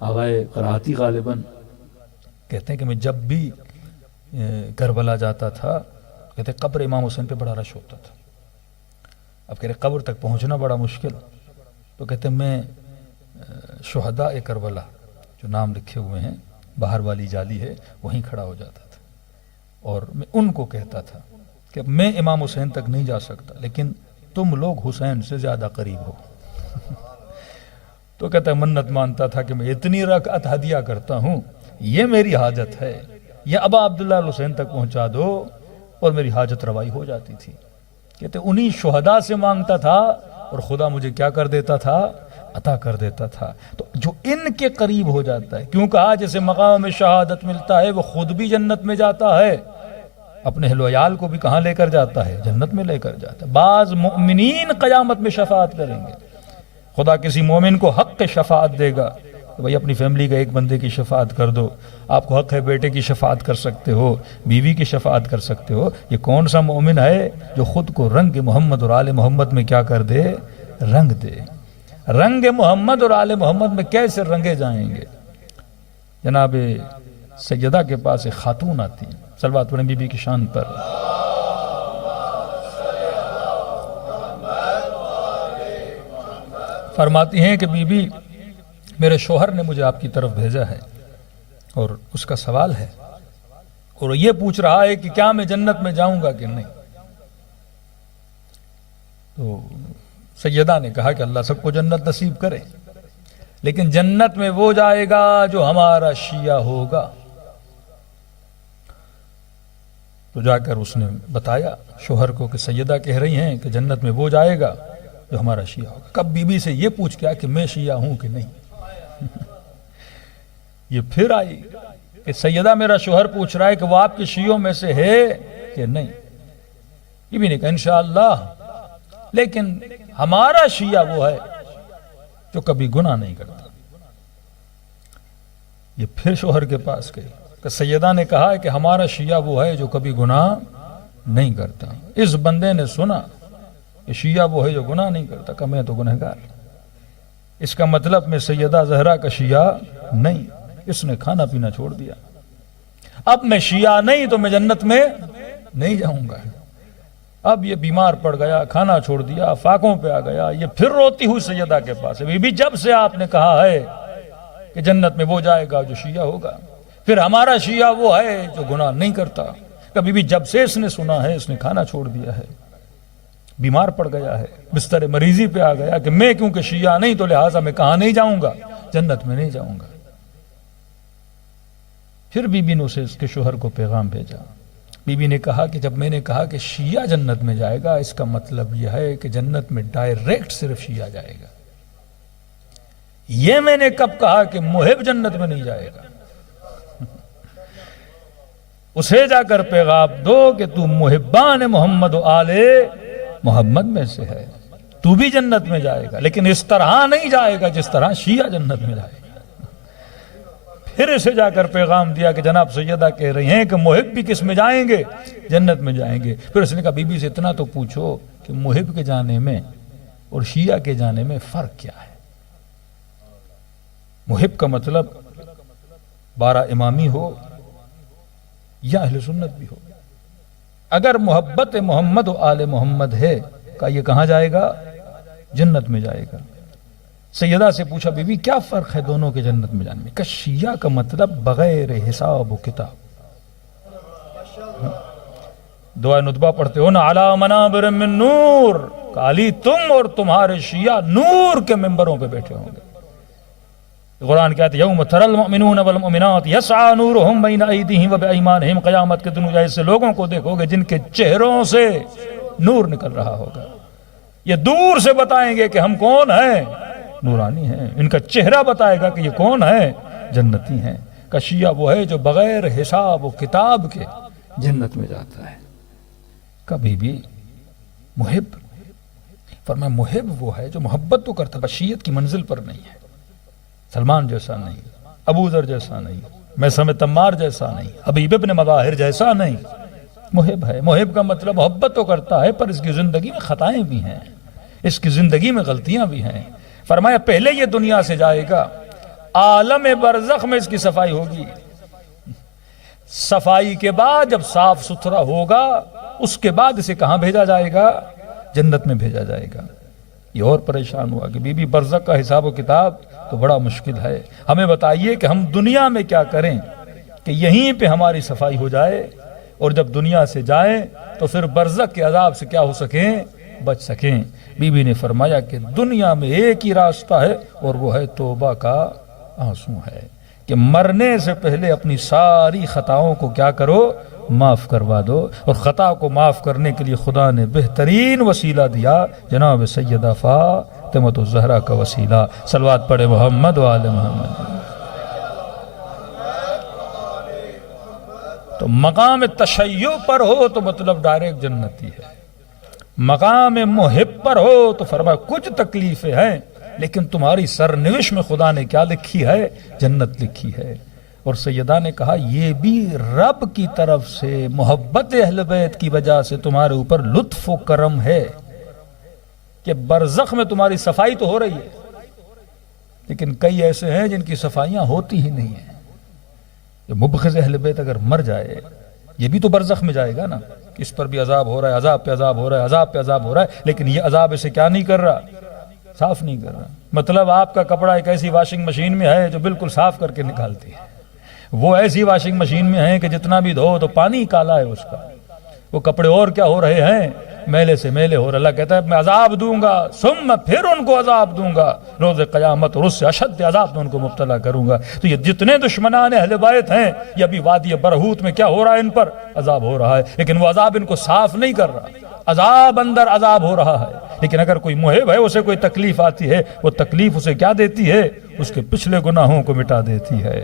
آغائے قراتی غالباً کہتے ہیں کہ میں جب بھی کربلا جاتا تھا کہتے قبر امام حسین پہ بڑا رش ہوتا تھا. اب کہہ رہے قبر تک پہنچنا بڑا مشکل. تو کہتے میں شہداء کربلا جو نام لکھے ہوئے ہیں باہر والی جالی ہے وہیں کھڑا ہو جاتا تھا اور میں ان کو کہتا تھا کہ میں امام حسین تک نہیں جا سکتا لیکن تم لوگ حسین سے زیادہ قریب ہو. تو کہتا ہے منت مانتا تھا کہ میں اتنی رکعت ہدیہ کرتا ہوں یہ میری حاجت ہے, یہ ابا عبداللہ الحسین تک پہنچا دو اور میری حاجت روائی ہو جاتی تھی. کہتے انہی شہداء سے مانگتا تھا اور خدا مجھے کیا کر دیتا تھا, عطا کر دیتا تھا. تو جو ان کے قریب ہو جاتا ہے, کیوں کہا جیسے مقام میں شہادت ملتا ہے وہ خود بھی جنت میں جاتا ہے, اپنے اہل و عیال کو بھی کہاں لے کر جاتا ہے, جنت میں لے کر جاتا ہے. بعض مؤمنین قیامت میں شفاعت کریں گے, خدا کسی مومن کو حق شفاعت دے گا کہ بھئی اپنی فیملی کا ایک بندے کی شفاعت کر دو. آپ کو حق ہے بیٹے کی شفاعت کر سکتے ہو, بیوی کی شفاعت کر سکتے ہو. یہ کون سا مومن ہے جو خود کو رنگ محمد اور آل محمد میں کیا کر دے, رنگ دے. رنگ محمد اور آل محمد میں کیسے رنگے جائیں گے. جناب سیدہ کے پاس ایک خاتون آتی, صلوات پڑھیں بی بی کی شان پر. فرماتی ہیں کہ بی بی میرے شوہر نے مجھے آپ کی طرف بھیجا ہے اور اس کا سوال ہے اور یہ پوچھ رہا ہے کہ کیا میں جنت میں جاؤں گا کہ نہیں. تو سیدہ نے کہا کہ اللہ سب کو جنت نصیب کرے, لیکن جنت میں وہ جائے گا جو ہمارا شیعہ ہوگا. تو جا کر اس نے بتایا شوہر کو کہ سیدہ کہہ رہی ہیں کہ جنت میں وہ جائے گا جو ہمارا شیعہ ہوگا. کب بی بی سے یہ پوچھ کیا کہ میں شیعہ ہوں کہ نہیں. یہ پھر آئی کہ سیدہ میرا شوہر پوچھ رہا ہے کہ وہ آپ کے شیعوں میں سے ہے کہ نہیں. یہ بھی نہیں کہا انشاءاللہ, لیکن ہمارا شیعہ وہ ہے جو کبھی گناہ نہیں کرتا. یہ پھر شوہر کے پاس گئی کہ سیدہ نے کہا ہے کہ ہمارا شیعہ وہ ہے جو کبھی گناہ نہیں کرتا. اس بندے نے سنا کہ شیعہ وہ ہے جو گناہ نہیں کرتا, کہ میں تو گنہگار. اس کا مطلب میں سیدہ زہرا کا شیعہ نہیں. اس نے کھانا پینا چھوڑ دیا. اب میں شیعہ نہیں تو میں جنت میں نہیں جاؤں گا. اب یہ بیمار پڑ گیا, کھانا چھوڑ دیا, فاقوں پہ آ گیا. یہ پھر روتی ہوئی سیدہ کے پاس ہے, بی بی جب سے آپ نے کہا ہے کہ جنت میں وہ جائے گا جو شیعہ ہوگا, پھر ہمارا شیعہ وہ ہے جو گناہ نہیں کرتا. کبھی بھی جب سے اس نے سنا ہے اس نے کھانا چھوڑ دیا ہے, بیمار پڑ گیا ہے, بستر مریضی پہ آ گیا کہ میں کیونکہ شیعہ نہیں تو لہٰذا میں کہاں نہیں جاؤں گا, جنت میں نہیں جاؤں گا. پھر بی بی نے اسے اس کے شوہر کو پیغام بھیجا. بی بی نے کہا کہ جب میں نے کہا کہ شیعہ جنت میں جائے گا, اس کا مطلب یہ ہے کہ جنت میں ڈائریکٹ صرف شیعہ جائے گا. یہ میں نے کب کہا کہ محب جنت میں نہیں جائے گا. اسے جا کر پیغام دو کہ تو محبان محمد و آل محمد میں سے ہے, تو بھی جنت میں جائے گا, لیکن اس طرح نہیں جائے گا جس طرح شیعہ جنت میں جائے گا. پھر اسے جا کر پیغام دیا کہ جناب سیدہ کہہ رہی ہیں کہ محب بھی کس میں جائیں گے, جنت میں جائیں گے. پھر اس نے کہا بی بی سے اتنا تو پوچھو کہ محب کے جانے میں اور شیعہ کے جانے میں فرق کیا ہے. محب کا مطلب 12 امامی ہو یا اہل سنت بھی ہو. اگر محبت محمد و آل محمد ہے کہ یہ کہاں جائے گا, جنت میں جائے گا. سیدہ سے پوچھا بی بی کیا فرق ہے دونوں کے جنت میں جانے میں, کہ شیعہ کا مطلب بغیر حساب و کتاب. دعا ندبہ پڑھتے ہو نا, علی منابر من نور, کہ علی تم اور تمہارے شیعہ نور کے ممبروں پہ بیٹھے ہوں گے. قرآن کہتے یوم تری المؤمنون والمؤمنات یسعی نورہم بین ایدیہم وبایمانہم, قیامت کے دن ایسے لوگوں کو دیکھو گے جن کے چہروں سے نور نکل رہا ہوگا. یہ دور سے بتائیں گے کہ ہم کون ہیں, نورانی ہیں. ان کا چہرہ بتائے گا کہ یہ کون ہے, جنتی ہیں. کہ شیعہ وہ ہے جو بغیر حساب و کتاب کے جنت میں جاتا ہے. کبھی بھی محب, فرمایا محب وہ ہے جو محبت تو کرتا ہے, شیعت کی منزل پر نہیں ہے. سلمان جیسا نہیں, ابو ذر جیسا نہیں, میثم تمار جیسا نہیں, حبیب ابن مظاہر جیسا نہیں. محب ہے. محب کا مطلب محبت تو کرتا ہے پر اس کی زندگی میں خطائیں بھی ہیں, اس کی زندگی میں غلطیاں بھی ہیں. فرمایا پہلے یہ دنیا سے جائے گا, عالم برزخ میں اس کی صفائی ہوگی. صفائی کے بعد جب صاف ستھرا ہوگا اس کے بعد اسے کہاں بھیجا جائے گا, جنت میں بھیجا جائے گا۔ یہ اور پریشان ہوا کہ بی بی برزخ کا حساب و کتاب تو بڑا مشکل ہے، ہمیں بتائیے کہ ہم دنیا میں کیا کریں کہ یہیں پہ ہماری صفائی ہو جائے، اور جب دنیا سے جائیں تو پھر برزخ کے عذاب سے کیا ہو سکیں، بچ سکیں۔ بی بی نے فرمایا کہ دنیا میں ایک ہی راستہ ہے، اور وہ ہے توبہ کا آنسو ہے، کہ مرنے سے پہلے اپنی ساری خطاؤں کو کیا کرو، معاف کروا دو۔ اور خطا کو معاف کرنے کے لیے خدا نے بہترین وسیلہ دیا، جناب سیدہ فاطمہ الزہرا کا وسیلہ۔ صلوات پڑھے محمد و آل محمد۔ تو مقام تشیع پر ہو تو مطلب ڈائریکٹ جنتی ہے، مقام محب پر ہو تو فرمایا کچھ تکلیفیں ہیں لیکن تمہاری سرنوشت میں خدا نے کیا لکھی ہے، جنت لکھی ہے۔ اور سیدہ نے کہا یہ بھی رب کی طرف سے محبت اہل بیت کی وجہ سے تمہارے اوپر لطف و کرم ہے کہ برزخ میں تمہاری صفائی تو ہو رہی ہے، لیکن کئی ایسے ہیں جن کی صفائیاں ہوتی ہی نہیں ہیں۔ یہ مبغض اہل بیت اگر مر جائے، یہ بھی تو برزخ میں جائے گا نا، اس پر بھی عذاب ہو رہا ہے، عذاب پہ عذاب ہو رہا ہے، عذاب پہ عذاب ہو رہا ہے، لیکن یہ عذاب اسے کیا نہیں کر رہا، صاف نہیں کر رہا۔ مطلب آپ کا کپڑا ایک ایسی واشنگ مشین میں ہے جو بالکل صاف کر کے نکالتی ہے، وہ ایسی واشنگ مشین میں ہے کہ جتنا بھی دھو تو پانی کالا ہے اس کا، وہ کپڑے اور کیا ہو رہے ہیں، میلے سے میلے ہو رہے۔ اللہ کہتا ہے میں عذاب دوں گا، ثم پھر ان کو عذاب دوں گا روز قیامت، اور اس سے اشد عذاب میں ان کو مبتلا کروں گا۔ تو یہ جتنے دشمنان اہل بیت ہیں، یہ ابھی وادی برہوت میں کیا ہو رہا ہے، ان پر عذاب ہو رہا ہے، لیکن وہ عذاب ان کو صاف نہیں کر رہا، عذاب اندر عذاب ہو رہا ہے۔ لیکن اگر کوئی محب ہے، اسے کوئی تکلیف آتی ہے، وہ تکلیف اسے کیا دیتی ہے، اس کے پچھلے گناہوں کو مٹا دیتی ہے،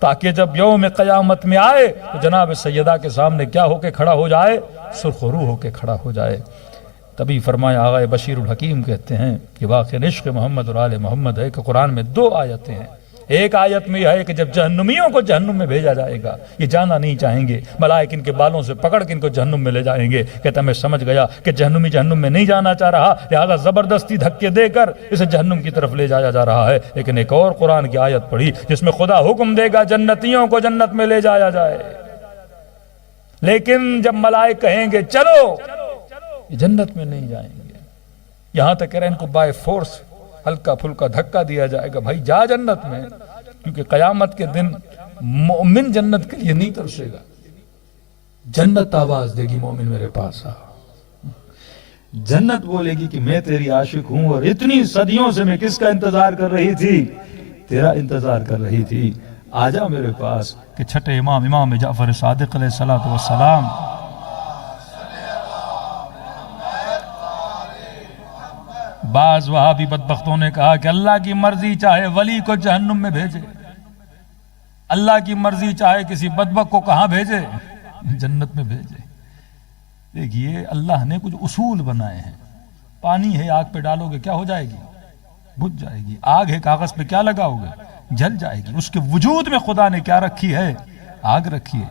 تاکہ جب یوم قیامت میں آئے تو جناب سیدہ کے سامنے کیا ہو کے کھڑا ہو جائے، سرخ رو ہو کے کھڑا ہو جائے۔ تبھی فرمایا آغا بشیر الحکیم کہتے ہیں کہ واقع عشق محمد اور آل محمد ہے کہ قرآن میں دو آیتیں ہیں۔ ایک آیت میں یہ ہے کہ جب جہنمیوں کو جہنم میں بھیجا جائے گا، یہ جانا نہیں چاہیں گے، ملائک ان کے بالوں سے پکڑ کے ان کو جہنم میں لے جائیں گے۔ کہتا میں سمجھ گیا کہ جہنمی جہنم میں نہیں جانا چاہ رہا، لہذا زبردستی دھکے دے کر اسے جہنم کی طرف لے جایا جا رہا ہے۔ لیکن ایک اور قرآن کی آیت پڑھی جس میں خدا حکم دے گا جنتیوں کو جنت میں لے جایا جائے، لیکن جب ملائک کہیں گے چلو، یہ جنت میں نہیں جائیں گے، یہاں تک کہہ رہے ہیں ان کو بائی فورس ہلکا پھلکا دھکا دیا جائے گا، بھائی جا جنت میں، کیونکہ قیامت کے دن مومن جنت کے لیے نہیں ترسے گا، جنت آواز دے گی مومن میرے پاس آ، جنت بولے گی کہ میں تیری عاشق ہوں، اور اتنی صدیوں سے میں کس کا انتظار کر رہی تھی، تیرا انتظار کر رہی تھی، آجا میرے پاس۔ کہ چھٹے امام جعفر صادق علیہ السلام بعض وہابی بدبختوں نے کہا کہ اللہ کی مرضی چاہے ولی کو جہنم میں بھیجے، اللہ کی مرضی چاہے کسی بدبخت کو کہاں بھیجے، جنت میں بھیجے۔ دیکھیے اللہ نے کچھ اصول بنائے ہیں، پانی ہے آگ پہ ڈالو گے کیا ہو جائے گی، بجھ جائے گی، آگ ہے کاغذ پہ کیا لگاؤ گے، جل جائے گی۔ اس کے وجود میں خدا نے کیا رکھی ہے، آگ رکھی ہے۔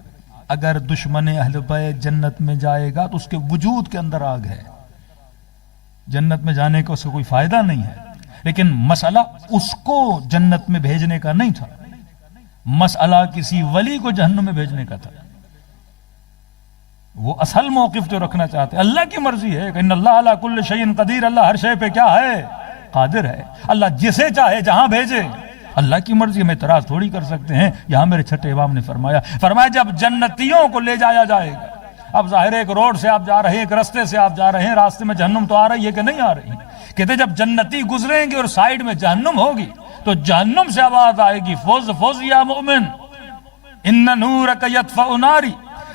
اگر دشمن اہل بیت جنت میں جائے گا تو اس کے وجود کے اندر آگ ہے، جنت میں جانے کا اس کو کوئی فائدہ نہیں ہے۔ لیکن مسئلہ اس کو جنت میں بھیجنے کا نہیں تھا، مسئلہ کسی ولی کو جہنم میں بھیجنے کا تھا۔ وہ اصل موقف جو رکھنا چاہتے ہیں، اللہ کی مرضی ہے کہ ان اللہ علی کل شیء قدیر، اللہ ہر شے پہ کیا ہے، قادر ہے، اللہ جسے چاہے جہاں بھیجے، اللہ کی مرضی میں اعتراض تھوڑی کر سکتے ہیں۔ یہاں میرے چھٹے امام نے فرمایا جب جنتیوں کو لے جایا جائے گا، اب ظاہر ہے ایک روڈ سے آپ جا رہے ہیں، ایک راستے سے آپ جا رہے ہیں، راستے میں جہنم تو آ رہی ہے کہ نہیں آ رہی، کہتے جب جنتی گزریں گے اور سائیڈ میں جہنم ہوگی تو جہنم سے آواز آئے گی فوز فوز یا مومن ان نورک یطفئ ناری،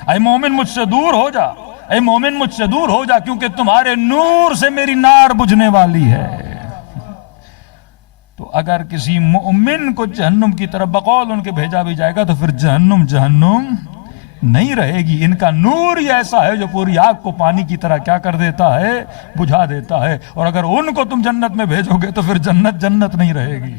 اے مومن مجھ سے دور ہو جا، اے مومن مجھ سے دور ہو جا، کیونکہ تمہارے نور سے میری نار بجھنے والی ہے۔ تو اگر کسی مومن کو جہنم کی طرف بقول ان کے بھیجا بھی جائے گا تو پھر جہنم نہیں رہے گی۔ ان کا نور ہی ایسا ہے جو پوری آگ کو پانی کی طرح کیا کر دیتا ہے، بجھا دیتا ہے۔ اور اگر ان کو تم جنت میں بھیجو گے تو پھر جنت نہیں رہے گی۔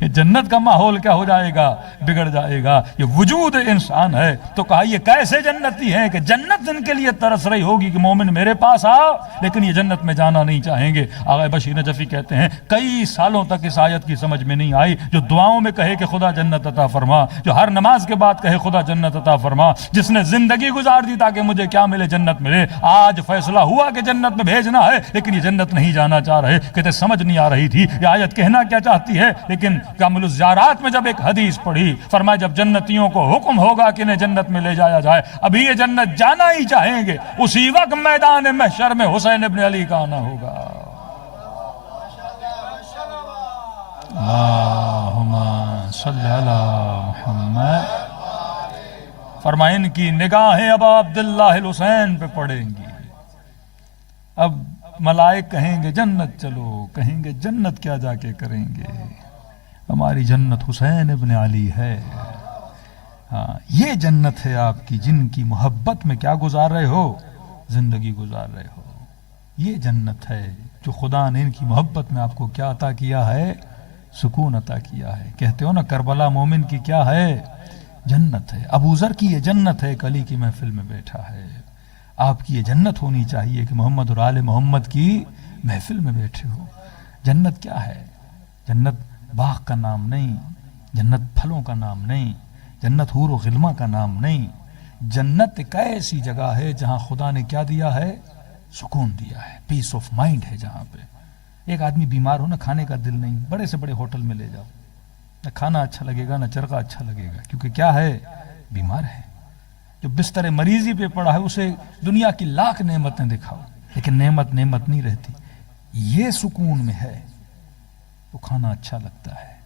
یہ جنت کا ماحول کیا ہو جائے گا؟ بگڑ جائے گا۔ یہ وجود انسان ہے تو کہا یہ کیسے جنتی ہیں کہ جنت ان کے لیے ترس رہی ہوگی کہ مومن میرے پاس آ، لیکن یہ جنت میں جانا نہیں چاہیں گے۔ آغا بشیر نجفی کہتے ہیں کئی سالوں تک اس آیت کی سمجھ میں نہیں آئی۔ جو دعاؤں میں کہے کہ خدا جنت عطا فرما، جو ہر نماز کے بعد کہے خدا جنت عطا فرما، جس نے زندگی گزار دی تاکہ مجھے کیا ملے؟ جنت ملے۔ آج فیصلہ ہوا کہ جنت میں بھیجنا ہے، لیکن یہ جنت نہیں جانا چاہ رہے۔ کہتے سمجھ نہیں آ رہی تھی یہ آیت کہنا کیا چاہتی ہے، لیکن کامل الزیارات میں جب ایک حدیث پڑھی، فرمایا جب جنتیوں کو حکم ہوگا کہ انہیں جنت میں لے جایا جائے، ابھی یہ جنت جانا ہی چاہیں گے، اسی وقت میدان محشر میں حسین ابن علی کا آنا ہوگا۔ اللہم صلی علی محمد۔ فرمائیں ان کی نگاہیں ابا عبداللہ الحسین پہ پڑیں گی۔ اب ملائک کہیں گے جنت چلو، کہیں گے جنت کیا جا کے کریں گے، ہماری جنت حسین ابن علی ہے۔ ہاں یہ جنت ہے آپ کی، جن کی محبت میں کیا گزار رہے ہو؟ زندگی گزار رہے ہو۔ یہ جنت ہے جو خدا نے ان کی محبت میں آپ کو کیا عطا کیا ہے؟ سکون عطا کیا ہے۔ کہتے ہو نا کربلا مومن کی کیا ہے؟ جنت ہے۔ ابو ذر کی یہ جنت ہے، علی کی محفل میں بیٹھا ہے۔ آپ کی یہ جنت ہونی چاہیے کہ محمد اور آل محمد کی محفل میں بیٹھے ہو۔ جنت کیا ہے؟ جنت باغ کا نام نہیں، جنت پھلوں کا نام نہیں، جنت حور و غلمہ کا نام نہیں۔ جنت ایک ایسی جگہ ہے جہاں خدا نے کیا دیا ہے؟ سکون دیا ہے، پیس آف مائنڈ ہے جہاں پہ۔ ایک آدمی بیمار ہو نا، کھانے کا دل نہیں، بڑے سے بڑے ہوٹل میں لے جاؤ، نہ کھانا اچھا لگے گا نہ چرخہ اچھا لگے گا، کیونکہ کیا ہے؟ بیمار ہے۔ جو بستر مریضی پہ پڑا ہے اسے دنیا کی لاکھ نعمتیں دکھاؤ، لیکن نعمت نہیں رہتی۔ یہ سکون میں ہے تو کھانا اچھا لگتا ہے۔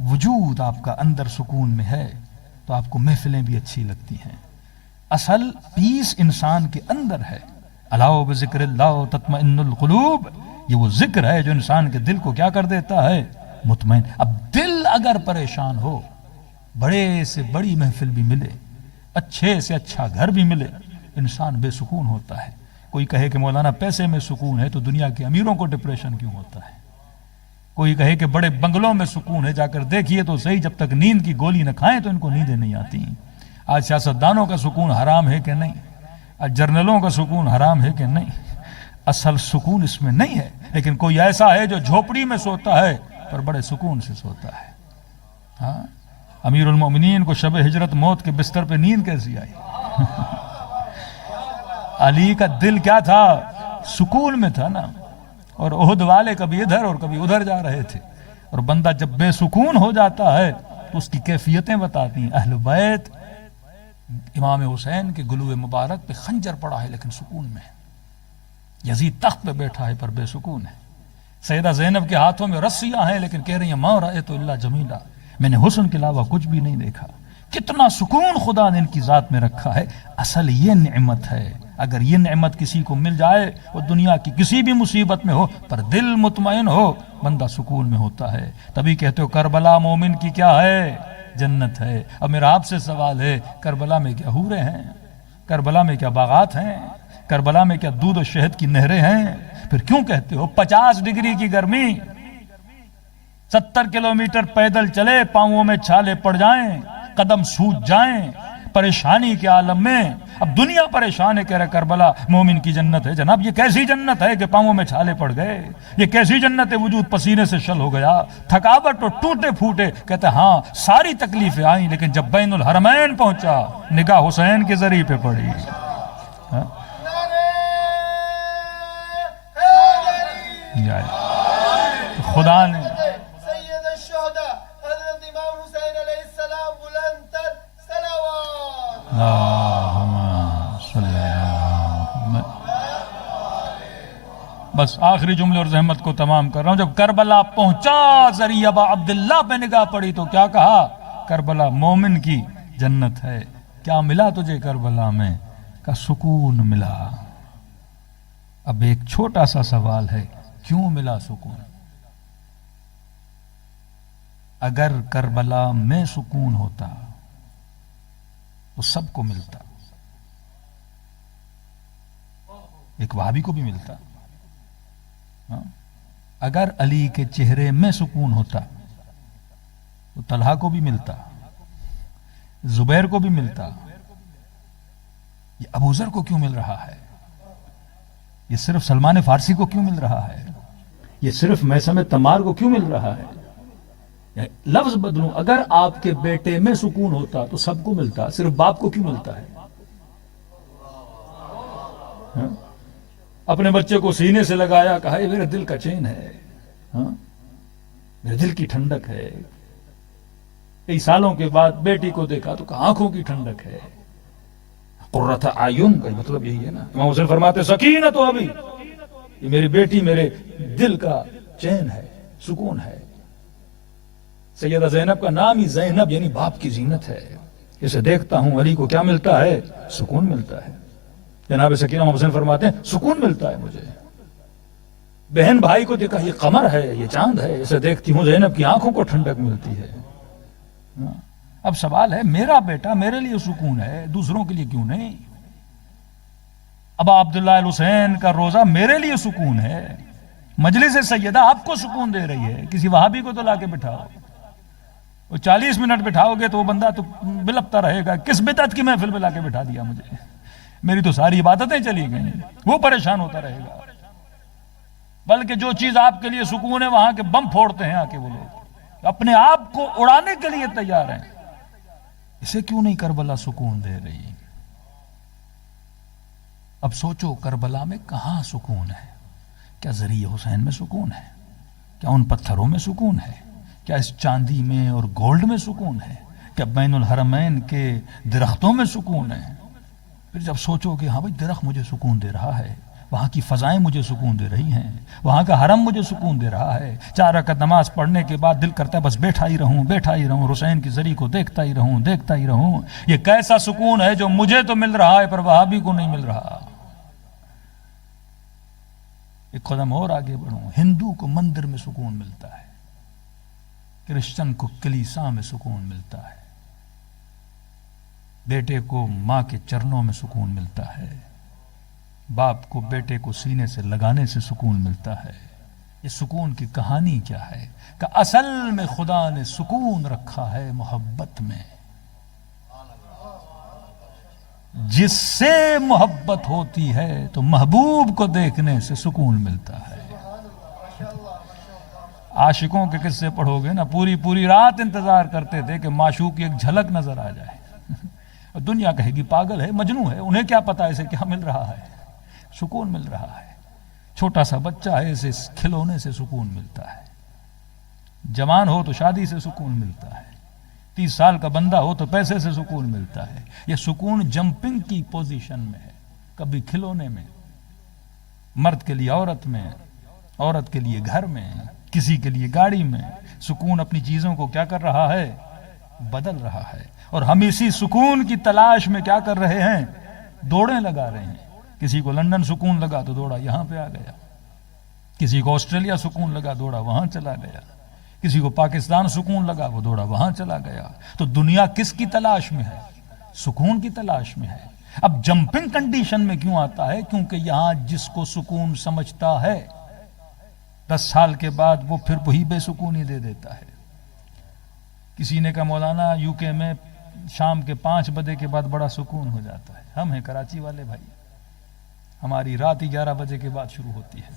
وجود آپ کا اندر سکون میں ہے تو آپ کو محفلیں بھی اچھی لگتی ہیں۔ اصل پیس انسان کے اندر ہے۔ الا بذکر اللہ تطمئن القلوب، یہ وہ ذکر ہے جو انسان کے دل کو کیا کر دیتا ہے؟ مطمئن۔ اب دل اگر پریشان ہو، بڑے سے بڑی محفل بھی ملے، اچھے سے اچھا گھر بھی ملے، انسان بے سکون ہوتا ہے۔ کوئی کہے کہ مولانا پیسے میں سکون ہے تو دنیا کے امیروں کو ڈپریشن کیوں ہوتا ہے؟ کوئی کہے کہ بڑے بنگلوں میں سکون ہے، جا کر دیکھیے تو صحیح، جب تک نیند کی گولی نہ کھائیں تو ان کو نیندیں نہیں آتی۔ آج سیاستدانوں کا سکون حرام ہے کہ نہیں؟ آج جرنلوں کا سکون حرام ہے کہ نہیں؟ اصل سکون اس میں نہیں ہے، لیکن کوئی ایسا ہے جو جھوپڑی میں سوتا ہے پر بڑے سکون سے سوتا ہے۔ ہاں امیر المومنین کو شب ہجرت موت کے بستر پہ نیند کیسی آئی؟ علی کا دل کیا تھا؟ سکون میں تھا نا۔ اور احد والے کبھی ادھر اور کبھی ادھر جا رہے تھے۔ اور بندہ جب بے سکون ہو جاتا ہے تو اس کی کیفیتیں بتاتی ہیں۔ اہل بیت، امام حسین کے گلوے مبارک پہ خنجر پڑا ہے لیکن سکون میں ہے۔ یزید تخت پہ بیٹھا ہے پر بے سکون ہے۔ سیدہ زینب کے ہاتھوں میں رسیاں ہیں لیکن کہہ رہی ہیں ما رأیت الا جمیلا، میں نے حسن کے علاوہ کچھ بھی نہیں دیکھا۔ کتنا سکون خدا نے ان کی ذات میں رکھا ہے۔ اصل یہ نعمت ہے۔ اگر یہ نعمت کسی کو مل جائے، وہ دنیا کی کسی بھی مصیبت میں ہو پر دل مطمئن ہو، بندہ سکون میں ہوتا ہے۔ تبھی کہتے ہو کربلا مومن کی کیا ہے؟ جنت ہے۔ اب میرا آپ سے سوال ہے، کربلا میں کیا حوریں ہیں؟ کربلا میں کیا باغات ہیں؟ کربلا میں کیا دودھ و شہد کی نہریں ہیں؟ پھر کیوں کہتے ہو 50 ڈگری کی گرمی، 70 کلومیٹر پیدل چلے، پاؤں میں چھالے پڑ جائیں، قدم سوج جائیں، پریشانی کے عالم میں؟ اب دنیا پریشان ہے، کہہ رہا کربلا مومن کی جنت ہے۔ جناب یہ کیسی جنت ہے کہ پاؤں میں چھالے پڑ گئے؟ یہ کیسی جنت ہے وجود پسینے سے شل ہو گیا، تھکاوٹ اور ٹوٹے پھوٹے؟ کہتے ہاں ساری تکلیفیں آئیں لیکن جب بین الحرمین پہنچا نگاہ حسین کے ذریعے پہ پڑی۔ خدا نے بس آخری جملے اور زحمت کو تمام کر رہا ہوں۔ جب کربلا پہنچا ذریعہ ابا عبداللہ پہ نگاہ پڑی تو کیا کہا؟ کربلا مومن کی جنت ہے۔ کیا ملا تجھے کربلا میں؟ کا سکون ملا۔ اب ایک چھوٹا سا سوال ہے، کیوں ملا سکون؟ اگر کربلا میں سکون ہوتا تو سب کو ملتا، ایک وہابی کو بھی ملتا۔ اگر علی کے چہرے میں سکون ہوتا تو طلحہ کو بھی ملتا، زبیر کو بھی ملتا، یہ ابو ذر کو کیوں مل رہا ہے؟ یہ صرف سلمان فارسی کو کیوں مل رہا ہے؟ یہ صرف میثم تمار کو کیوں مل رہا ہے؟ لفظ بدلوں، اگر آپ کے بیٹے میں سکون ہوتا تو سب کو ملتا، صرف باپ کو کیوں ملتا ہے؟ ہاں؟ اپنے بچے کو سینے سے لگایا، کہا یہ میرے دل کا چین ہے، ہاں؟ میرے دل کی ٹھنڈک ہے۔ کئی سالوں کے بعد بیٹی کو دیکھا تو کہا آنکھوں کی ٹھنڈک ہے۔ قرۃ اعین کا مطلب یہی ہے نا۔ امام حسین فرماتے سکینت و ابی، یہ میری بیٹی میرے دل کا چین ہے، سکون ہے۔ سیدہ زینب کا نام ہی زینب یعنی باپ کی زینت ہے۔ اسے دیکھتا ہوں علی کو کیا ملتا ہے؟ سکون ملتا ہے۔ جناب سکینہ امام حسین فرماتے ہیں سکون ملتا ہے مجھے۔ بہن بھائی کو دیکھا یہ قمر ہے، یہ چاند ہے، اسے دیکھتی ہوں زینب کی آنکھوں کو ٹھنڈک ملتی ہے۔ اب سوال ہے میرا بیٹا میرے لیے سکون ہے، دوسروں کے لیے کیوں نہیں؟ ابا عبداللہ الحسین کا روزہ میرے لیے سکون ہے، مجلس سیدہ آپ کو سکون دے رہی ہے، کسی وہابی کو تو لا کے بٹھاؤ، وہ 40 منٹ بٹھاؤ گے تو وہ بندہ تو بلپتا رہے گا، کس بدعت کی محفل میں لا کے بٹھا دیا مجھے، میری تو ساری عبادتیں چلی گئیں، وہ پریشان ہوتا رہے گا۔ بلکہ جو چیز آپ کے لیے سکون ہے وہاں کے بم پھوڑتے ہیں آ کے وہ لوگ، اپنے آپ کو اڑانے کے لیے تیار ہیں۔ اسے کیوں نہیں کربلا سکون دے رہی؟ اب سوچو کربلا میں کہاں سکون ہے؟ کیا ذریعہ حسین میں سکون ہے؟ کیا ان پتھروں میں سکون ہے؟ کیا اس چاندی میں اور گولڈ میں سکون ہے؟ کیا بین الحرمین کے درختوں میں سکون ہے؟ پھر جب سوچو کہ ہاں بھائی درخت مجھے سکون دے رہا ہے، وہاں کی فضائیں مجھے سکون دے رہی ہیں، وہاں کا حرم مجھے سکون دے رہا ہے، 4 رکعت نماز پڑھنے کے بعد دل کرتا ہے بس بیٹھا ہی رہوں، حسین کی زری کو دیکھتا ہی رہوں۔ یہ کیسا سکون ہے جو مجھے تو مل رہا ہے پر وہابی کو نہیں مل رہا۔ ایک قدم اور آگے بڑھوں، ہندو کو مندر میں سکون ملتا ہے، کرسچن کو کلیسا میں سکون ملتا ہے، بیٹے کو ماں کے چرنوں میں سکون ملتا ہے، باپ کو بیٹے کو سینے سے لگانے سے سکون ملتا ہے۔ یہ سکون کی کہانی کیا ہے؟ کہ اصل میں خدا نے سکون رکھا ہے محبت میں، جس سے محبت ہوتی ہے تو محبوب کو دیکھنے سے سکون ملتا ہے۔ عاشقوں کے قصے پڑھو گے نا، پوری رات انتظار کرتے تھے کہ معشوق کی ایک جھلک نظر آ جائے، دنیا کہے گی پاگل ہے، مجنوں ہے، انہیں کیا پتا اسے کیا مل رہا ہے؟ سکون مل رہا ہے۔ چھوٹا سا بچہ ہے، اسے کھلونے سے سکون ملتا ہے، جوان ہو تو شادی سے سکون ملتا ہے، 30 سال کا بندہ ہو تو پیسے سے سکون ملتا ہے۔ یہ سکون جمپنگ کی پوزیشن میں ہے، کبھی کھلونے میں، مرد کے لیے عورت میں، عورت کے لیے گھر میں، کسی کے لیے گاڑی میں۔ سکون اپنی چیزوں کو کیا کر رہا ہے؟ بدل رہا ہے۔ اور ہم اسی سکون کی تلاش میں کیا کر رہے ہیں؟ دوڑیں لگا رہے ہیں۔ کسی کو لندن سکون لگا تو دوڑا یہاں پہ آ گیا، کسی کو آسٹریلیا سکون لگا دوڑا وہاں چلا گیا، کسی کو پاکستان سکون لگا وہ دوڑا وہاں چلا گیا۔ تو دنیا کس کی تلاش میں ہے؟ سکون کی تلاش میں ہے۔ اب جمپنگ کنڈیشن میں کیوں آتا ہے؟ کیونکہ یہاں جس کو سکون سمجھتا ہے 10 سال کے بعد وہ پھر وہی بے سکونی دے دیتا ہے۔ کسی نے کہا مولانا یو کے میں شام کے 5 بجے کے بعد بڑا سکون ہو جاتا ہے، ہم ہیں کراچی والے بھائی، ہماری رات 11 بجے کے بعد شروع ہوتی ہے۔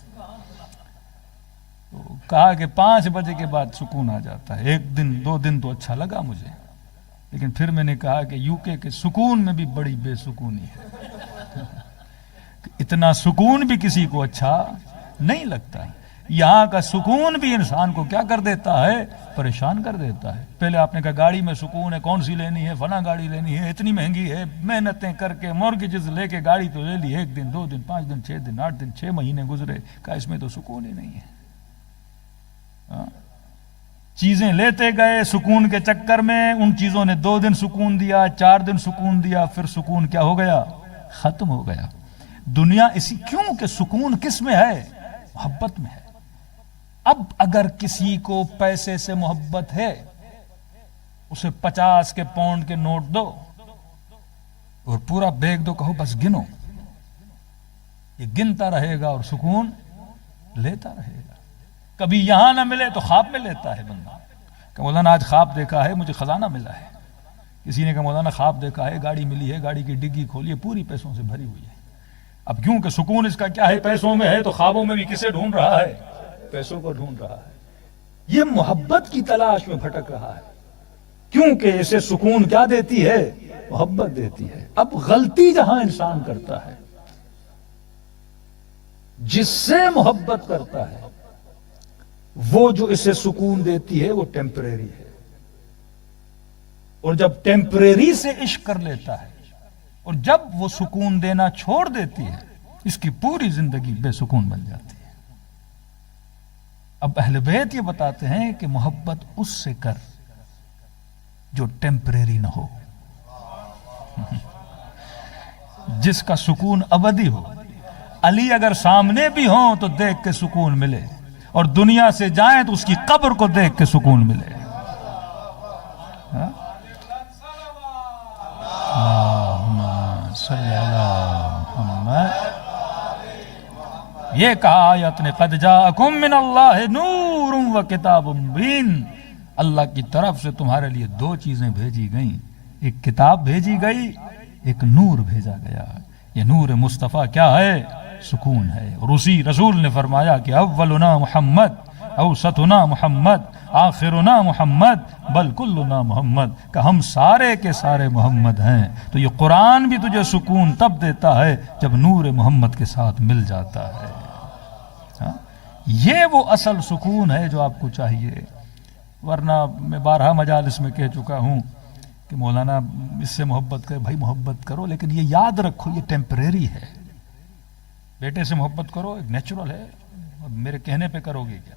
تو کہا کہ 5 بجے کے بعد سکون آ جاتا ہے، 1 دن 2 دن تو اچھا لگا مجھے، لیکن پھر میں نے کہا کہ یو کے سکون میں بھی بڑی بے سکونی ہے، اتنا سکون بھی کسی کو اچھا نہیں لگتا۔ یہاں کا سکون بھی انسان کو کیا کر دیتا ہے؟ پریشان کر دیتا ہے۔ پہلے آپ نے کہا گاڑی میں سکون ہے، کون سی لینی ہے، فلاں گاڑی لینی ہے، اتنی مہنگی ہے، محنتیں کر کے مورگیجز لے کے گاڑی تو لے لی، 1 دن 2 دن 5 دن 6 دن 8 دن 6 مہینے گزرے، کہا اس میں تو سکون ہی نہیں ہے۔ چیزیں لیتے گئے سکون کے چکر میں، ان چیزوں نے 2 دن سکون دیا، 4 دن سکون دیا، پھر سکون کیا ہو گیا؟ ختم ہو گیا۔ دنیا اسی کیوں کہ سکون کس میں ہے؟ محبت میں ہے۔ اب اگر کسی کو پیسے سے محبت ہے، اسے 50 کے پاؤنڈ کے نوٹ دو اور پورا بیگ دو، کہو بس گنو، یہ گنتا رہے گا اور سکون لیتا رہے گا۔ کبھی یہاں نہ ملے تو خواب میں لیتا ہے بندہ، کہ مولانا آج خواب دیکھا ہے مجھے خزانہ ملا ہے. کسی نے کہا مولانا خواب دیکھا ہے گاڑی ملی ہے, گاڑی کی ڈگی کھولی ہے پوری پیسوں سے بھری ہوئی ہے. اب کیونکہ سکون اس کا کیا ہے, پیسوں میں ہے, تو خوابوں میں بھی کسے ڈھونڈ رہا ہے؟ پیسوں کو ڈھونڈ رہا ہے. یہ محبت کی تلاش میں بھٹک رہا ہے, کیونکہ اسے سکون کیا دیتی ہے؟ محبت دیتی ہے. اب غلطی جہاں انسان کرتا ہے, جس سے محبت کرتا ہے وہ جو اسے سکون دیتی ہے وہ ٹیمپریری ہے, اور جب ٹیمپریری سے عشق کر لیتا ہے اور جب وہ سکون دینا چھوڑ دیتی ہے, اس کی پوری زندگی بے سکون بن جاتی ہے. اب اہل بیت یہ بتاتے ہیں کہ محبت اس سے کر جو ٹیمپریری نہ ہو, جس کا سکون ابدی ہو. علی اگر سامنے بھی ہوں تو دیکھ کے سکون ملے, اور دنیا سے جائیں تو اس کی قبر کو دیکھ کے سکون ملے. اللہم صلی علی محمد. یہ کہا آیت نے قد جاءکم من اللہ نور و کتاب مبین, اللہ کی طرف سے تمہارے لیے دو چیزیں بھیجی گئیں, ایک کتاب بھیجی گئی, ایک نور بھیجا گیا. یہ نور مصطفیٰ کیا ہے؟ سکون ہے. اور اسی رسول نے فرمایا کہ اولنا محمد, اوسطنا محمد, آخرنا محمد, بل کلنا محمد, کہ ہم سارے کے سارے محمد ہیں. تو یہ قرآن بھی تجھے سکون تب دیتا ہے جب نور محمد کے ساتھ مل جاتا ہے. یہ وہ اصل سکون ہے جو آپ کو چاہیے. ورنہ میں بارہا مجالس میں کہہ چکا ہوں کہ مولانا اس سے محبت کرے, بھائی محبت کرو, لیکن یہ یاد رکھو یہ ٹیمپریری ہے. بیٹے سے محبت کرو, ایک نیچرل ہے, میرے کہنے پہ کرو گے کیا؟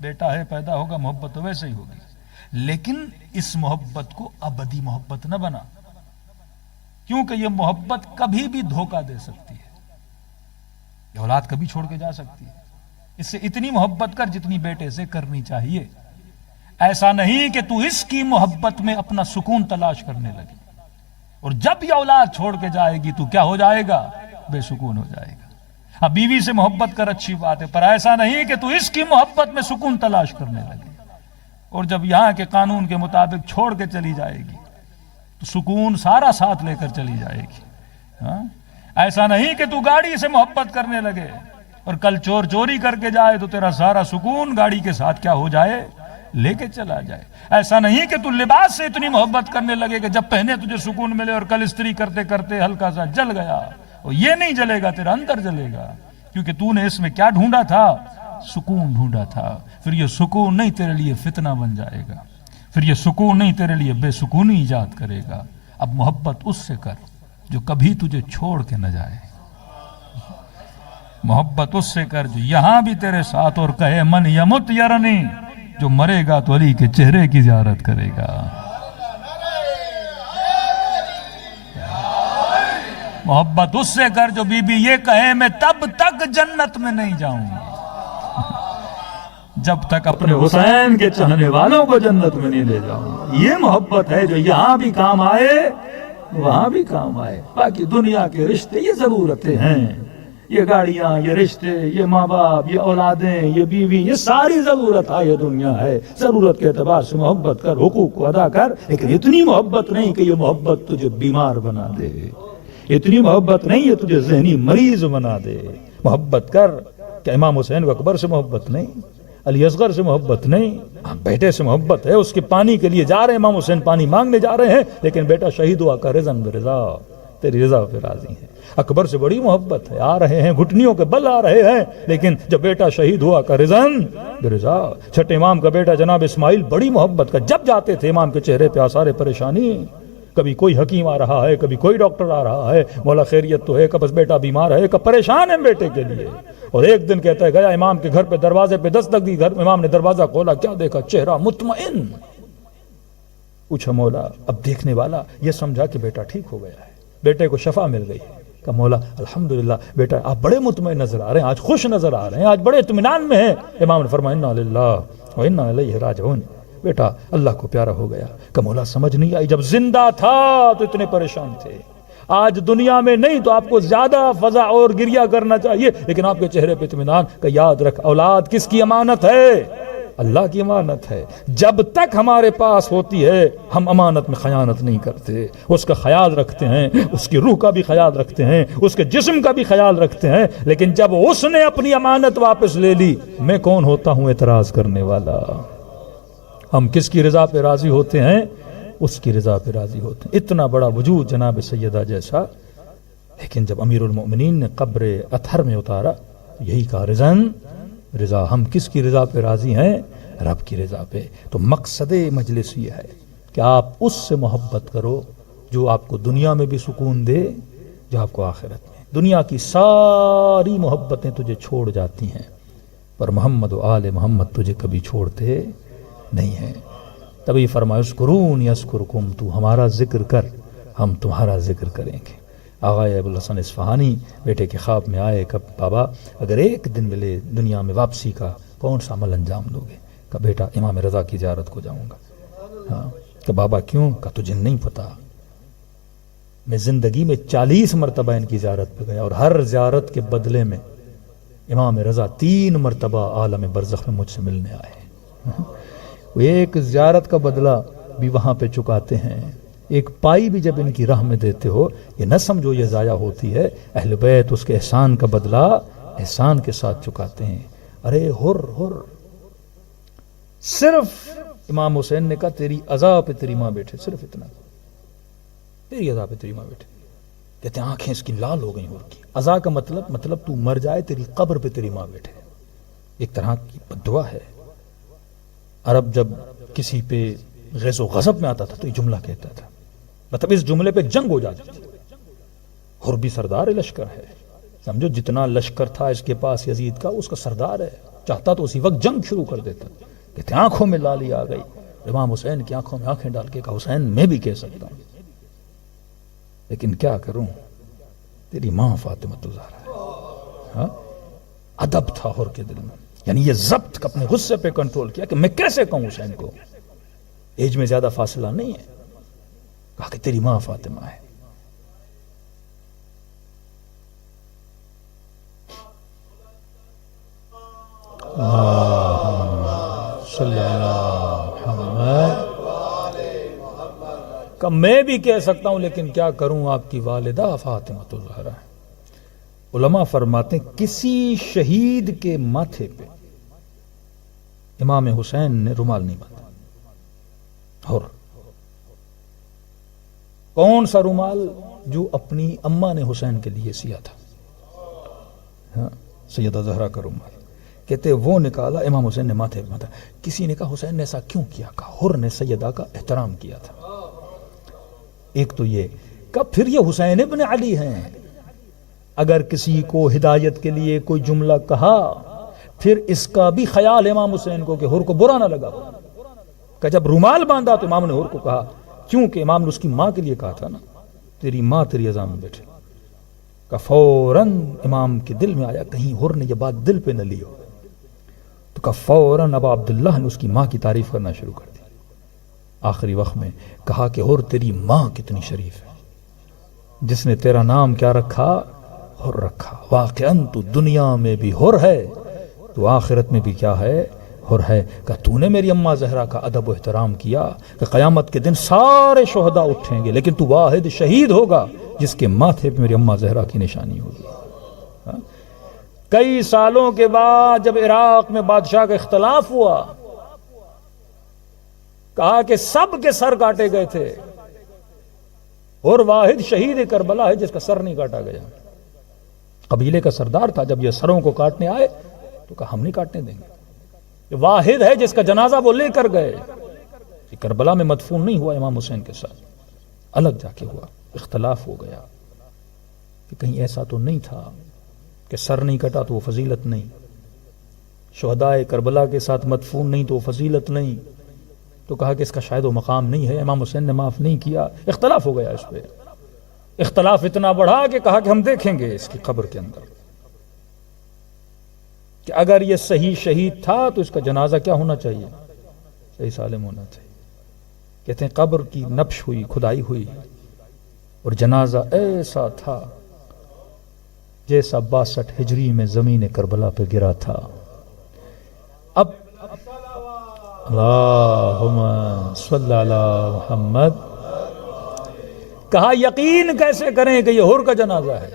بیٹا ہے, پیدا ہوگا, محبت تو ویسے ہی ہوگی. لیکن اس محبت کو ابدی محبت نہ بنا, کیونکہ یہ محبت کبھی بھی دھوکہ دے سکتی ہے. یہ اولاد کبھی چھوڑ کے جا سکتی ہے. اس سے اتنی محبت کر جتنی بیٹے سے کرنی چاہیے. ایسا نہیں کہ تو اس کی محبت میں اپنا سکون تلاش کرنے لگے, اور جب یہ اولاد چھوڑ کے جائے گی تو کیا ہو جائے گا؟ بے سکون ہو جائے گا. اب بیوی سے محبت کر اچھی بات ہے, پر ایسا نہیں کہ تو اس کی محبت میں سکون تلاش کرنے لگے, اور جب یہاں کے قانون کے مطابق چھوڑ کے چلی جائے گی تو سکون سارا ساتھ لے کر چلی جائے گی. ایسا نہیں کہ تو گاڑی سے محبت کرنے لگے اور کل چور چوری کر کے جائے تو تیرا سارا سکون گاڑی کے ساتھ کیا ہو جائے؟ لے کے چلا جائے. ایسا نہیں کہ تو لباس سے اتنی محبت کرنے لگے کہ جب پہنے تجھے سکون ملے اور کل استری کرتے کرتے ہلکا سا جل گیا. اور یہ نہیں جلے گا, تیرا اندر جلے گا, کیونکہ تو نے اس میں کیا ڈھونڈا تھا؟ سکون ڈھونڈا تھا. پھر یہ سکون نہیں تیرے لیے فتنہ بن جائے گا, پھر یہ سکون نہیں تیرے لیے بے سکونی ایجاد کرے گا. اب محبت اس سے کر جو کبھی تجھے چھوڑ کے نہ جائے. محبت اس سے کر جو یہاں بھی تیرے ساتھ اور کہے من یمت یرنی, جو مرے گا تو علی کے چہرے کی زیارت کرے گا. محبت اس سے کر جو بی بی یہ کہے میں تب تک جنت میں نہیں جاؤں گی جب تک اپنے حسین کے چاہنے والوں کو جنت میں نہیں لے جاؤں. یہ محبت ہے جو یہاں بھی کام آئے وہاں بھی کام آئے. باقی دنیا کے رشتے یہ ضرورتیں ہیں, یہ گاڑیاں, یہ رشتے, یہ ماں باپ, یہ اولادیں, یہ بیوی, یہ ساری ضرورت ہے, یہ دنیا ہے. ضرورت کے اعتبار سے محبت کر, حقوق کو ادا کر, لیکن اتنی محبت نہیں کہ یہ محبت تجھے بیمار بنا دے. اتنی محبت نہیں ہے تجھے ذہنی مریض بنا دے. محبت کر کہ امام حسین کو اکبر سے محبت نہیں, علی اصغر سے محبت نہیں, بیٹے سے محبت ہے. اس کے پانی کے لیے جا رہے ہیں, امام حسین پانی مانگنے جا رہے ہیں, لیکن بیٹا شہید ہوا کا رضا برضا, تیری رضا پہ راضی ہے. اکبر سے بڑی محبت ہے, آ رہے ہیں گھٹنیوں کے بل آ رہے ہیں, لیکن جب بیٹا شہید ہوا کا رضن برضا. چھٹے امام کا بیٹا جناب اسماعیل بڑی محبت کا, جب جاتے تھے امام کے چہرے پہ آثار پریشانی, کبھی کوئی حکیم آ رہا ہے, کبھی کوئی ڈاکٹر آ رہا ہے, مولا خیریت تو ہے, کہ بس بیٹا بیمار ہے, کہ پریشان ہے بیٹے کے لیے. اور ایک دن کہتا ہے گیا امام کے گھر پہ, دروازے پہ دستک دی, گھر امام نے دروازہ کھولا, کیا دیکھا؟ چہرہ مطمئن. پوچھا مولا, اب دیکھنے والا یہ سمجھا کہ بیٹا ٹھیک ہو گیا ہے, بیٹے کو شفا مل گئی ہے. کہ مولا الحمدللہ بیٹا آپ بڑے مطمئن نظر آ رہے ہیں, آج خوش نظر آ رہے ہیں, آج بڑے اطمینان میں ہیں. امام نے فرمایا انا للہ و انا الیہ راجعون, بیٹا اللہ کو پیارا ہو گیا. کہ مولا سمجھ نہیں آئی, جب زندہ تھا تو اتنے پریشان تھے, آج دنیا میں نہیں تو آپ کو زیادہ فضا اور گریہ کرنا چاہیے, لیکن آپ کے چہرے پہ اطمینان. کہ یاد رکھ اولاد کس کی امانت ہے؟ اللہ کی امانت ہے، جب تک ہمارے پاس ہوتی ہے ہم امانت میں خیانت نہیں کرتے، اس کا خیال رکھتے ہیں، اس کی روح کا بھی خیال رکھتے ہیں، اس کے جسم کا بھی خیال رکھتے ہیں، لیکن جب اس نے اپنی امانت واپس لے لی، میں کون ہوتا ہوں اعتراض کرنے والا؟ ہم کس کی رضا پہ راضی ہوتے ہیں؟ اس کی رضا پہ راضی ہوتے ہیں۔ اتنا بڑا وجود جناب سیدہ جیسا، لیکن جب امیر المؤمنین نے قبر اطہر میں اتارا یہی کہا رضن رضا، ہم کس کی رضا پہ راضی ہیں؟ رب کی رضا پہ۔ تو مقصد مجلس یہ ہے کہ آپ اس سے محبت کرو جو آپ کو دنیا میں بھی سکون دے، جو آپ کو آخرت میں۔ دنیا کی ساری محبتیں تجھے چھوڑ جاتی ہیں، پر محمد و آل محمد تجھے کبھی چھوڑتے نہیں ہیں۔ تبھی فرمایا اذکرونی اذکرکم، تو ہمارا ذکر کر ہم تمہارا ذکر کریں گے۔ آغا ابوالحسن اصفہانی بیٹے کے خواب میں آئے کہ بابا اگر ایک دن ملے دنیا میں واپسی کا، کون سا عمل انجام دو گے؟ کہ بیٹا امام رضا کی زیارت کو جاؤں گا۔ ہاں کہ بابا کیوں؟ کہ تجھے نہیں پتا، میں زندگی میں 40 مرتبہ ان کی زیارت پہ گیا، اور ہر زیارت کے بدلے میں امام رضا 3 مرتبہ عالم برزخ میں مجھ سے ملنے آئے۔ وہ ایک زیارت کا بدلہ بھی وہاں پہ چکاتے ہیں، ایک پائی بھی جب ان کی راہ میں دیتے ہو، یہ نہ سمجھو یہ ضائع ہوتی ہے، اہل بیت اس کے احسان کا بدلہ احسان کے ساتھ چکاتے ہیں۔ ارے ہر صرف امام حسین نے کہا تیری عزا پہ تیری ماں بیٹھے، صرف اتنا، تیری عزا پہ تیری ماں بیٹھے۔ کہتے ہیں آنکھیں اس کی لال ہو گئیں، ہر کی عزا کا مطلب تو مر جائے تیری قبر پہ تیری ماں بیٹھے، ایک طرح کی بد دعا ہے۔ عرب جب کسی پہ غیظ و غضب میں آتا تھا تو یہ جملہ کہتا تھا، مطلب اس جملے پہ جنگ ہو جاتی تھی۔ اور بھی سردار لشکر ہے، سمجھو جتنا لشکر تھا اس کے پاس یزید کا، اس کا سردار ہے، چاہتا تو اسی وقت جنگ شروع کر دیتا۔ کہتے ہیں آنکھوں میں لالی آ گئی، امام حسین کی آنکھوں میں آنکھیں ڈال کے کہا حسین میں بھی کہہ سکتا ہوں، لیکن کیا کروں، تیری ماں فاطمہ الزہرا ہے۔ ہاں ادب تھا ہر کے دل میں، یعنی یہ ضبط اپنے غصے پہ کنٹرول کیا کہ میں کیسے کہوں حسین کو، ایج میں زیادہ فاصلہ نہیں ہے، کہا کہ تیری ماں فاطمہ ہے۔ صلی اللہ محمد، کہ میں بھی کہہ سکتا ہوں لیکن کیا کروں، آپ کی والدہ فاطمہ الزہرا ہے۔ علماء فرماتے ہیں کسی شہید کے ماتھے پہ امام حسین نے رومال نہیں باندھا، اور کون سا رومال؟ جو اپنی اماں نے حسین کے لیے سیا تھا، ہاں سیدہ زہرا کا رومال، کہتے وہ نکالا، امام حسین نے ماتھے پہ باندھا۔ کسی نے کہا حسین نے ایسا کیوں کیا؟ کہا حر نے سیدہ کا احترام کیا تھا۔ ایک تو یہ کہ پھر یہ حسین ابن علی ہیں، اگر کسی کو ہدایت کے لیے کوئی جملہ کہا پھر اس کا بھی خیال امام حسین کو کہ حر کو برا نہ لگا، کہ جب رومال باندھا تو امام نے حر کو کہا، کیونکہ امام نے اس کی ماں کے لیے کہا تھا نا، تیری ماں تیری عزا میں بیٹھے، کہ فوراً امام کے دل میں آیا کہیں حر نے یہ بات دل پہ نہ لی ہو، تو کہ فوراً ابا عبداللہ نے اس کی ماں کی تعریف کرنا شروع کر دی۔ آخری وقت میں کہا کہ حر تیری ماں کتنی شریف ہے، جس نے تیرا نام کیا رکھا؟ حر رکھا۔ واقعاً تو دنیا میں بھی حر ہے تو آخرت میں بھی کیا ہے؟ حر ہے۔ کہ تو نے میری اماں زہرا کا ادب و احترام کیا، کہ قیامت کے دن سارے شہداء اٹھیں گے لیکن تو واحد شہید ہوگا جس کے ماتھے پہ میری اماں زہرا کی نشانی ہوگی۔ کئی سالوں کے بعد جب عراق میں بادشاہ کا اختلاف ہوا، کہا کہ سب کے سر کاٹے گئے تھے اور واحد شہید کربلا ہے جس کا سر نہیں کاٹا گیا۔ قبیلے کا سردار تھا، جب یہ سروں کو کاٹنے آئے تو کہا ہم نہیں کاٹنے دیں گے، یہ واحد ہے جس کا جنازہ وہ لے کر گئے۔ کربلا میں مدفون نہیں ہوا امام حسین کے ساتھ، الگ جا کے ہوا۔ اختلاف ہو گیا کہ کہیں ایسا تو نہیں تھا کہ سر نہیں کٹا تو وہ فضیلت نہیں، شہداء کربلا کے ساتھ مدفون نہیں تو وہ فضیلت نہیں، تو کہا کہ اس کا شاید وہ مقام نہیں ہے، امام حسین نے معاف نہیں کیا۔ اختلاف ہو گیا اس پہ، اختلاف اتنا بڑھا کہ کہا کہ ہم دیکھیں گے اس کی قبر کے اندر کہ اگر یہ صحیح شہید تھا تو اس کا جنازہ کیا ہونا چاہیے؟ صحیح سالم ہونا چاہیے۔ کہتے ہیں قبر کی نبش ہوئی، کھدائی ہوئی، اور جنازہ ایسا تھا جیسا 62 ہجری میں زمین کربلا پہ گرا تھا۔ اب اللہم صلی علی محمد. کہا یقین کیسے کریں کہ یہ حر کا جنازہ ہے.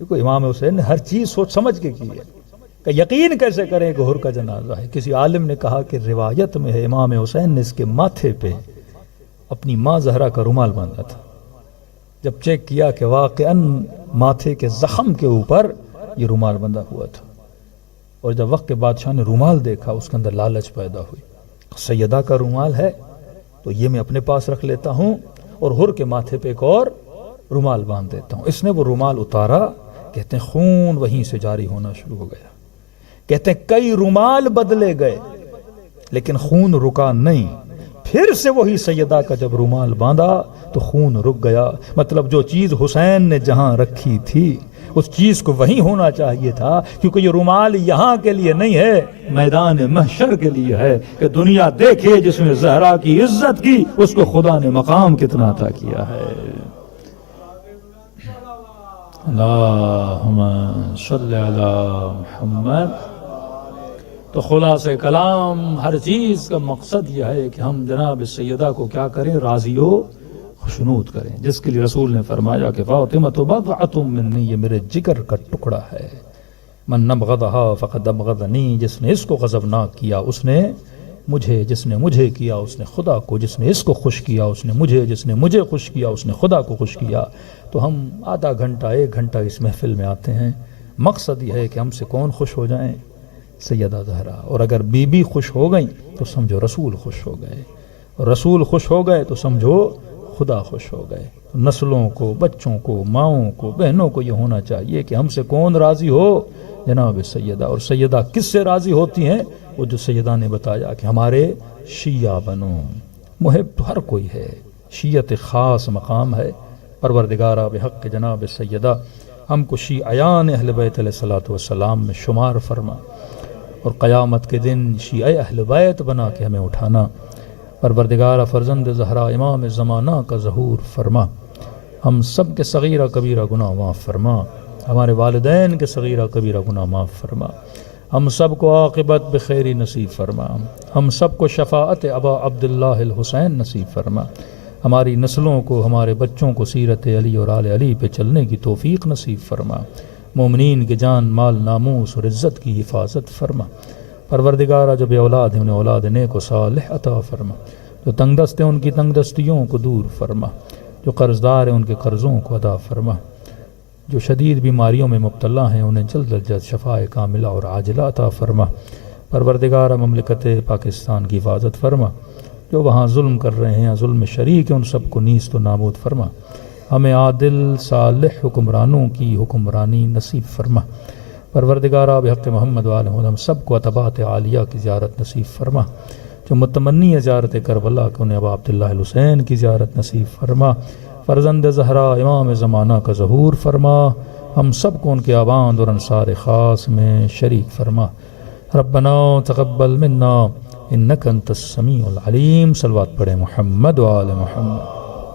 دیکھو امام حسین نے ہر چیز سوچ سمجھ کے کی ہے کہ یقین کیسے کریں کہ حر کا جنازہ ہے. کسی عالم نے کہا کہ روایت میں ہے امام حسین نے اس کے ماتھے پہ اپنی ماں زہرا کا رومال باندھا تھا. جب چیک کیا کہ واقعاً ماتھے کے زخم کے اوپر یہ رومال بندھا ہوا تھا، اور جب وقت کے بادشاہ نے رومال دیکھا اس کے اندر لالچ پیدا ہوئی. سیدہ کا رومال ہے تو یہ میں اپنے پاس رکھ لیتا ہوں اور حر کے ماتھے پہ ایک اور رومال باندھ دیتا ہوں. اس نے وہ رومال اتارا. کہتے ہیں خون وہیں سے جاری ہونا شروع ہو گیا. کہتے ہیں کئی رومال بدلے گئے لیکن خون رکا نہیں. پھر سے وہی سیدہ کا جب رومال باندھا تو خون رک گیا. مطلب جو چیز حسین نے جہاں رکھی تھی اس چیز کو وہیں ہونا چاہیے تھا، کیونکہ یہ رومال یہاں کے لیے نہیں ہے، میدان محشر کے لیے ہے کہ دنیا دیکھے جس نے زہرا کی عزت کی اس کو خدا نے مقام کتنا عطا کیا ہے. اللہم صلی علی محمد. تو خلاصہ کلام ہر چیز کا مقصد یہ ہے کہ ہم جناب سیدہ کو کیا کریں، راضی و خوشنود کریں، جس کے لیے رسول نے فرمایا کہ فاطمہ بضعۃ منی، یہ میرے جگر کا ٹکڑا ہے. من ابغضها فقد ابغضنی، جس نے اس کو غضبناک کیا اس نے مجھے، جس نے مجھے کیا اس نے خدا کو، جس نے اس کو خوش کیا اس نے مجھے، جس نے مجھے خوش کیا اس نے خدا کو خوش کیا. تو ہم آدھا گھنٹہ ایک گھنٹہ اس محفل میں آتے ہیں، مقصد یہ ہے کہ ہم سے کون خوش ہو جائیں، سیدہ زہرا. اور اگر بی بی خوش ہو گئیں تو سمجھو رسول خوش ہو گئے، اور رسول خوش ہو گئے تو سمجھو خدا خوش ہو گئے. نسلوں کو، بچوں کو، ماؤں کو، بہنوں کو یہ ہونا چاہیے کہ ہم سے کون راضی ہو، جناب سیدہ. اور سیدہ کس سے راضی ہوتی ہیں؟ وہ جو سیدہ نے بتایا کہ ہمارے شیعہ بنو. محب تو ہر کوئی ہے، شیعت خاص مقام ہے. پروردگارہ بحق جناب سیدہ ہم کو شیعیان اہل بیت علیہ الصلوۃ والسلام میں شمار فرما، اور قیامت کے دن شیعہ اہل بیت بنا کے ہمیں اٹھانا. پروردگارہ فرزند زہرا امام زمانہ کا ظہور فرما. ہم سب کے صغیرہ کبیرہ گناہ معاف فرما، ہمارے والدین کے صغیرہ کبیرہ گناہ معاف فرما. ہم سب کو عاقبت بخیری نصیب فرما. ہم سب کو شفاعت ابا عبداللہ الحسین نصیب فرما. ہماری نسلوں کو، ہمارے بچوں کو سیرت علی اور آل علی پہ چلنے کی توفیق نصیب فرما. مومنین کے جان، مال، ناموس اور عزت کی حفاظت فرما. پروردگارہ جو بے اولاد ہیں انہیں اولاد نیک و صالح عطا فرما. جو تنگ دست ہیں ان کی تنگ دستیوں کو دور فرما. جو قرض دار ہیں ان کے قرضوں کو ادا فرما. جو شدید بیماریوں میں مبتلا ہیں انہیں جلد از جلد شفاء کاملہ اور عاجلہ عطا فرما. پروردگارہ مملکت پاکستان کی حفاظت فرما. جو وہاں ظلم کر رہے ہیں، ظلم شریک ہیں، ان سب کو نیست و نابود فرما. ہمیں عادل صالح حکمرانوں کی حکمرانی نصیب فرما. پروردگارہ بحق محمد وآلہ ہم سب کو عتبات عالیہ کی زیارت نصیب فرما. جو متمنی ہے زیارت کربلا کہ انہیں ابا عبداللہ الحسین کی زیارت نصیب فرما. فرزند زہرا امام زمانہ کا ظہور فرما. ہم سب کو ان کے آباند اور انصار خاص میں شریک فرما. ربنا تقبل منا انک انت السمیع العلیم. صلوات پڑھیں محمد وآل محمد.